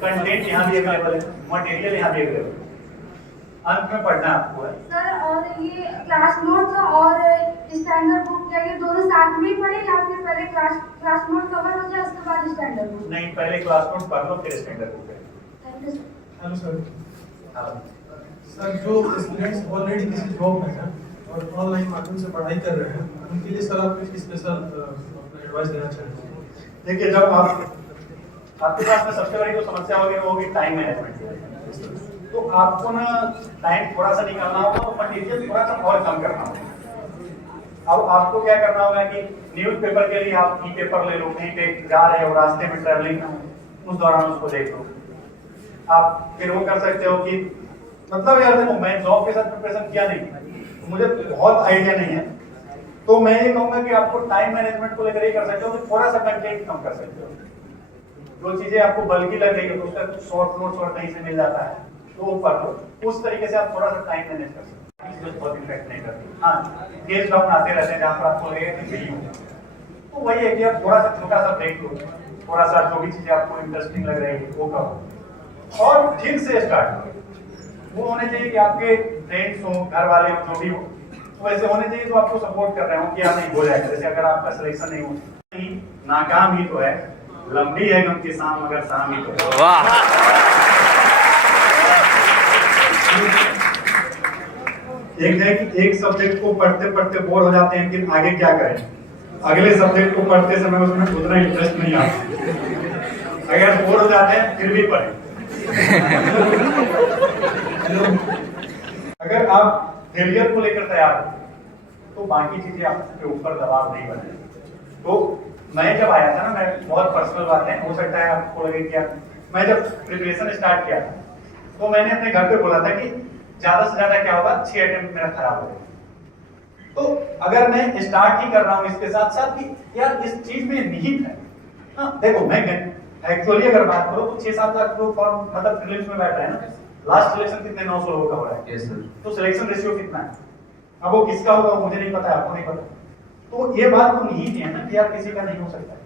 कंटेंट यहाँ भी अवेलेबल है, मटेरियल यहाँ भी अवेलेबल है, अंत में पढ़ना आपको है। सर और ये क्लास नोट्स और स्टैंडर्ड बुक क्या ये दोनों साथ में ही पढ़े या फिर पहले क्लास नोट कवर हो जाए उसके बाद स्टैंडर्ड बुक? नहीं, पहले क्लास नोट पढ़ लो फिर स्टैंडर्ड बुक है। Thank you sir. Hello sir. हाँ। सर जो स्टूडेंट्स ऑलरेडी किसी जॉब में हैं और ऑनलाइन माध्यम से पढ़ाई कर रहे हैं, उनके लिए सर आप कुछ स्पेशल अपना एडवाइस देना चाहेंगे? देखिए, जब आपके पास में सबसे बड़ी जो समस्या होगी वो होगी टाइम मैनेजमेंट। तो आपको ना टाइम थोड़ा सा निकालना होगा, तो मटेरियल थोड़ा सा और कम करना होगा। अब आपको क्या करना होगा कि न्यूज़पेपर के लिए आप ई पेपर ले लो, कहीं पे जा रहे हो, रास्ते में ट्रैवलिंग उस दौरान उसको देख लो। आप फिर वो कर सकते हो कि मतलब यार देखो, मैं जॉब के साथ प्रिपरेशन किया नहीं, मुझे बहुत आइडिया नहीं है, तो मैं ये कहूंगा कि आपको टाइम मैनेजमेंट को लेकर ये कर सकते हो कि थोड़ा सा कंटेंट कम कर सकते हो। जो चीजें आपको बल्कि लग रही है तो उसका शॉर्ट नोट्स और कहीं से मिल जाता है तो वो पढ़ लो, उस तरीके से आप थोड़ा सा टाइम मैनेज कर सकते हो। इसमें बहुत इफेक्ट नहीं करती। हाँ, केस डाउन आते रहते हैं जहाँ पर आपको लगेगा कि नहीं हो, तो वही है कि आप थोड़ा सा छोटा सा ब्रेक लो, थोड़ा सा जो भी चीजें आपको इंटरेस्टिंग लग रही है वो करो और ठीक से स्टार्ट करो। वो होने चाहिए कि आपके फ्रेंड्स हो, घर वाले हो, जो भी हो, तो वैसे होने चाहिए जो आपको सपोर्ट कर रहे हो कि आप नहीं हो जाएगा। जैसे अगर आपका सिलेक्शन नहीं हो, नाकाम ही तो है, लंबी है गम की शाम मगर शाम ही तो है। एक है कि एक सब्जेक्ट को पढ़ते पढ़ते बोर हो जाते हैं, फिर आगे क्या करें, अगले सब्जेक्ट को पढ़ते समय उसमें उतना इंटरेस्ट नहीं आता। अगर बोर हो जाते हैं फिर भी पढ़ें। अगर आप फेलियर को लेकर तैयार हो तो बाकी चीजें आपके ऊपर दबाव नहीं बने। तो मैं जब आया था ना, मैं बहुत पर्सनल बात है, हो सकता है आपको लगे क्या, मैं जब प्रिपरेशन स्टार्ट किया था तो मैंने अपने घर पे बोला था कि ज्यादा से ज्यादा क्या होगा, 6 अटेम्प्ट मेरा खराब हो गया। तो अगर मैं स्टार्ट ही कर रहा हूँ इसके साथ साथ कि यार इस चीज में निहित है। हाँ देखो, मैं एक्चुअली अगर बात करो तो 6-7 लाख लोग फॉर्म मतलब प्रीलिम्स में बैठ रहे हैं ना, लास्ट सिलेक्शन कितने 900 लोगों का हो रहा है। Yes sir. तो सिलेक्शन रेशियो कितना है, अब वो किसका होगा मुझे नहीं पता, आपको नहीं पता, तो ये बात तो निहित है ना कि यार किसी का नहीं हो सकता है।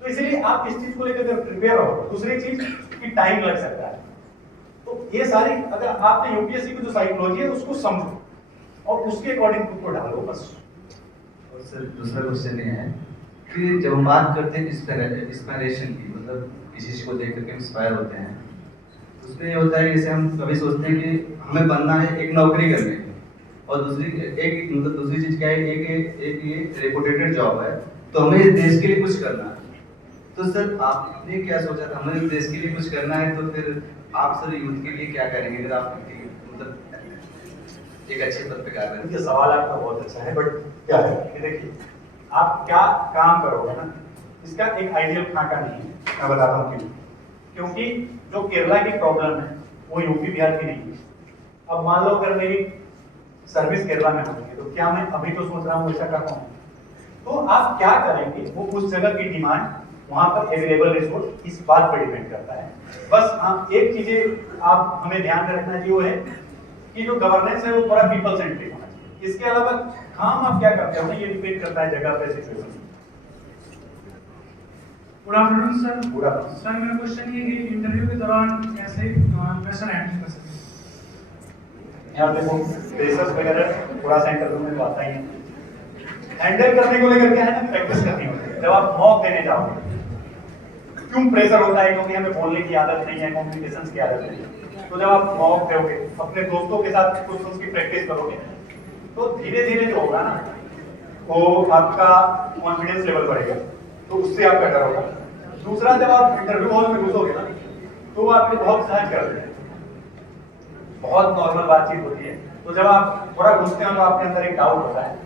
तो इसलिए आप इस चीज को लेकर जब प्रिपेयर हो, दूसरी चीज कि टाइम लग सकता है, तो ये सारी अगर आपने यूपीएससी की जो साइकोलॉजी है उसको समझो और उसके अकॉर्डिंग खुद को डालो बस। और सर दूसरा क्वेश्चन ये है कि जब हम बात करते हैं इंस्पिरेशन की, मतलब किसी चीज को देख करके इंस्पायर होते हैं, उसमें ये होता है जैसे हम कभी सोचते हैं कि हमें बनना है एक नौकरी करने की, और दूसरी एक मतलब दूसरी चीज क्या है, एक ये रेपुटेटेड जॉब है, तो हमें इस देश के लिए कुछ करना है। तो सर आपने क्या सोचा था, हमें इस देश के लिए कुछ करना है, तो फिर आप सर यूथ के लिए क्या करेंगे अगर आप मतलब एक अच्छे पद पे कार्य करें? ये सवाल आपका बहुत अच्छा है, बट क्या है कि देखिए आप क्या काम करोगे ना, इसका एक आइडियल खाका नहीं है। मैं बताता हूँ क्यों। क्योंकि जो केरला की प्रॉब्लम है वो यूपी बिहार की नहीं है। अब मान लो अगर मेरी सर्विस केरला में होती है तो क्या मैं अभी तो सोच रहा हूँ ऐसा कर पाऊँ? तो आप क्या करेंगे वो उस जगह की डिमांड, वहां पर अवेलेबल रिसोर्स, इस बात पर डिपेंड करता है। बस हाँ, एक चीजें आप हमें ध्यान में रखना चाहिए वो है कि जो गवर्नेंस है वो थोड़ा पीपल सेंट्रिक होना चाहिए। इसके अलावा काम आप क्या करते हो ना, ये डिपेंड करता है जगह पे, सिचुएशन। Good afternoon sir. पूरा सर मेरा क्वेश्चन ये है कि इंटरव्यू के दौरान कैसे प्रेशर हैंडल कर सकते हैं? यहाँ देखो प्रेशर्स वगैरह थोड़ा सा इंटरव्यू में तो आता ही है। हैंडल करने को लेकर क्या है ना, प्रैक्टिस करनी होती है। जब आप मॉक देने जाओगे, क्यों प्रेशर होता है? क्योंकि हमें बोलने की आदत नहीं है, कम्युनिकेशन की आदत नहीं है। तो जब आप मॉक दोगे, अपने दोस्तों के साथ क्वेश्चंस की प्रैक्टिस करोगे, तो धीरे धीरे जो होगा ना वो आपका कॉन्फिडेंस लेवल बढ़ेगा, तो उससे आपका डर होगा। दूसरा, जब आप इंटरव्यू हॉल में घुसोगे ना तो आपको बहुत सहज करते हैं, बहुत नॉर्मल बातचीत होती है। तो जब आप थोड़ा घुसते हो तो आपके अंदर एक डाउट होता है,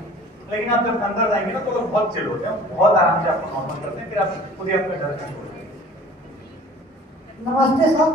लेकिन आप जब अंदर जाएंगे ना तो लोग बहुत चिल होते हैं, बहुत आराम से आपको नॉर्मल करते हैं, फिर आप खुद ही आपका डर खत्म हो जाएगा। नमस्ते सर।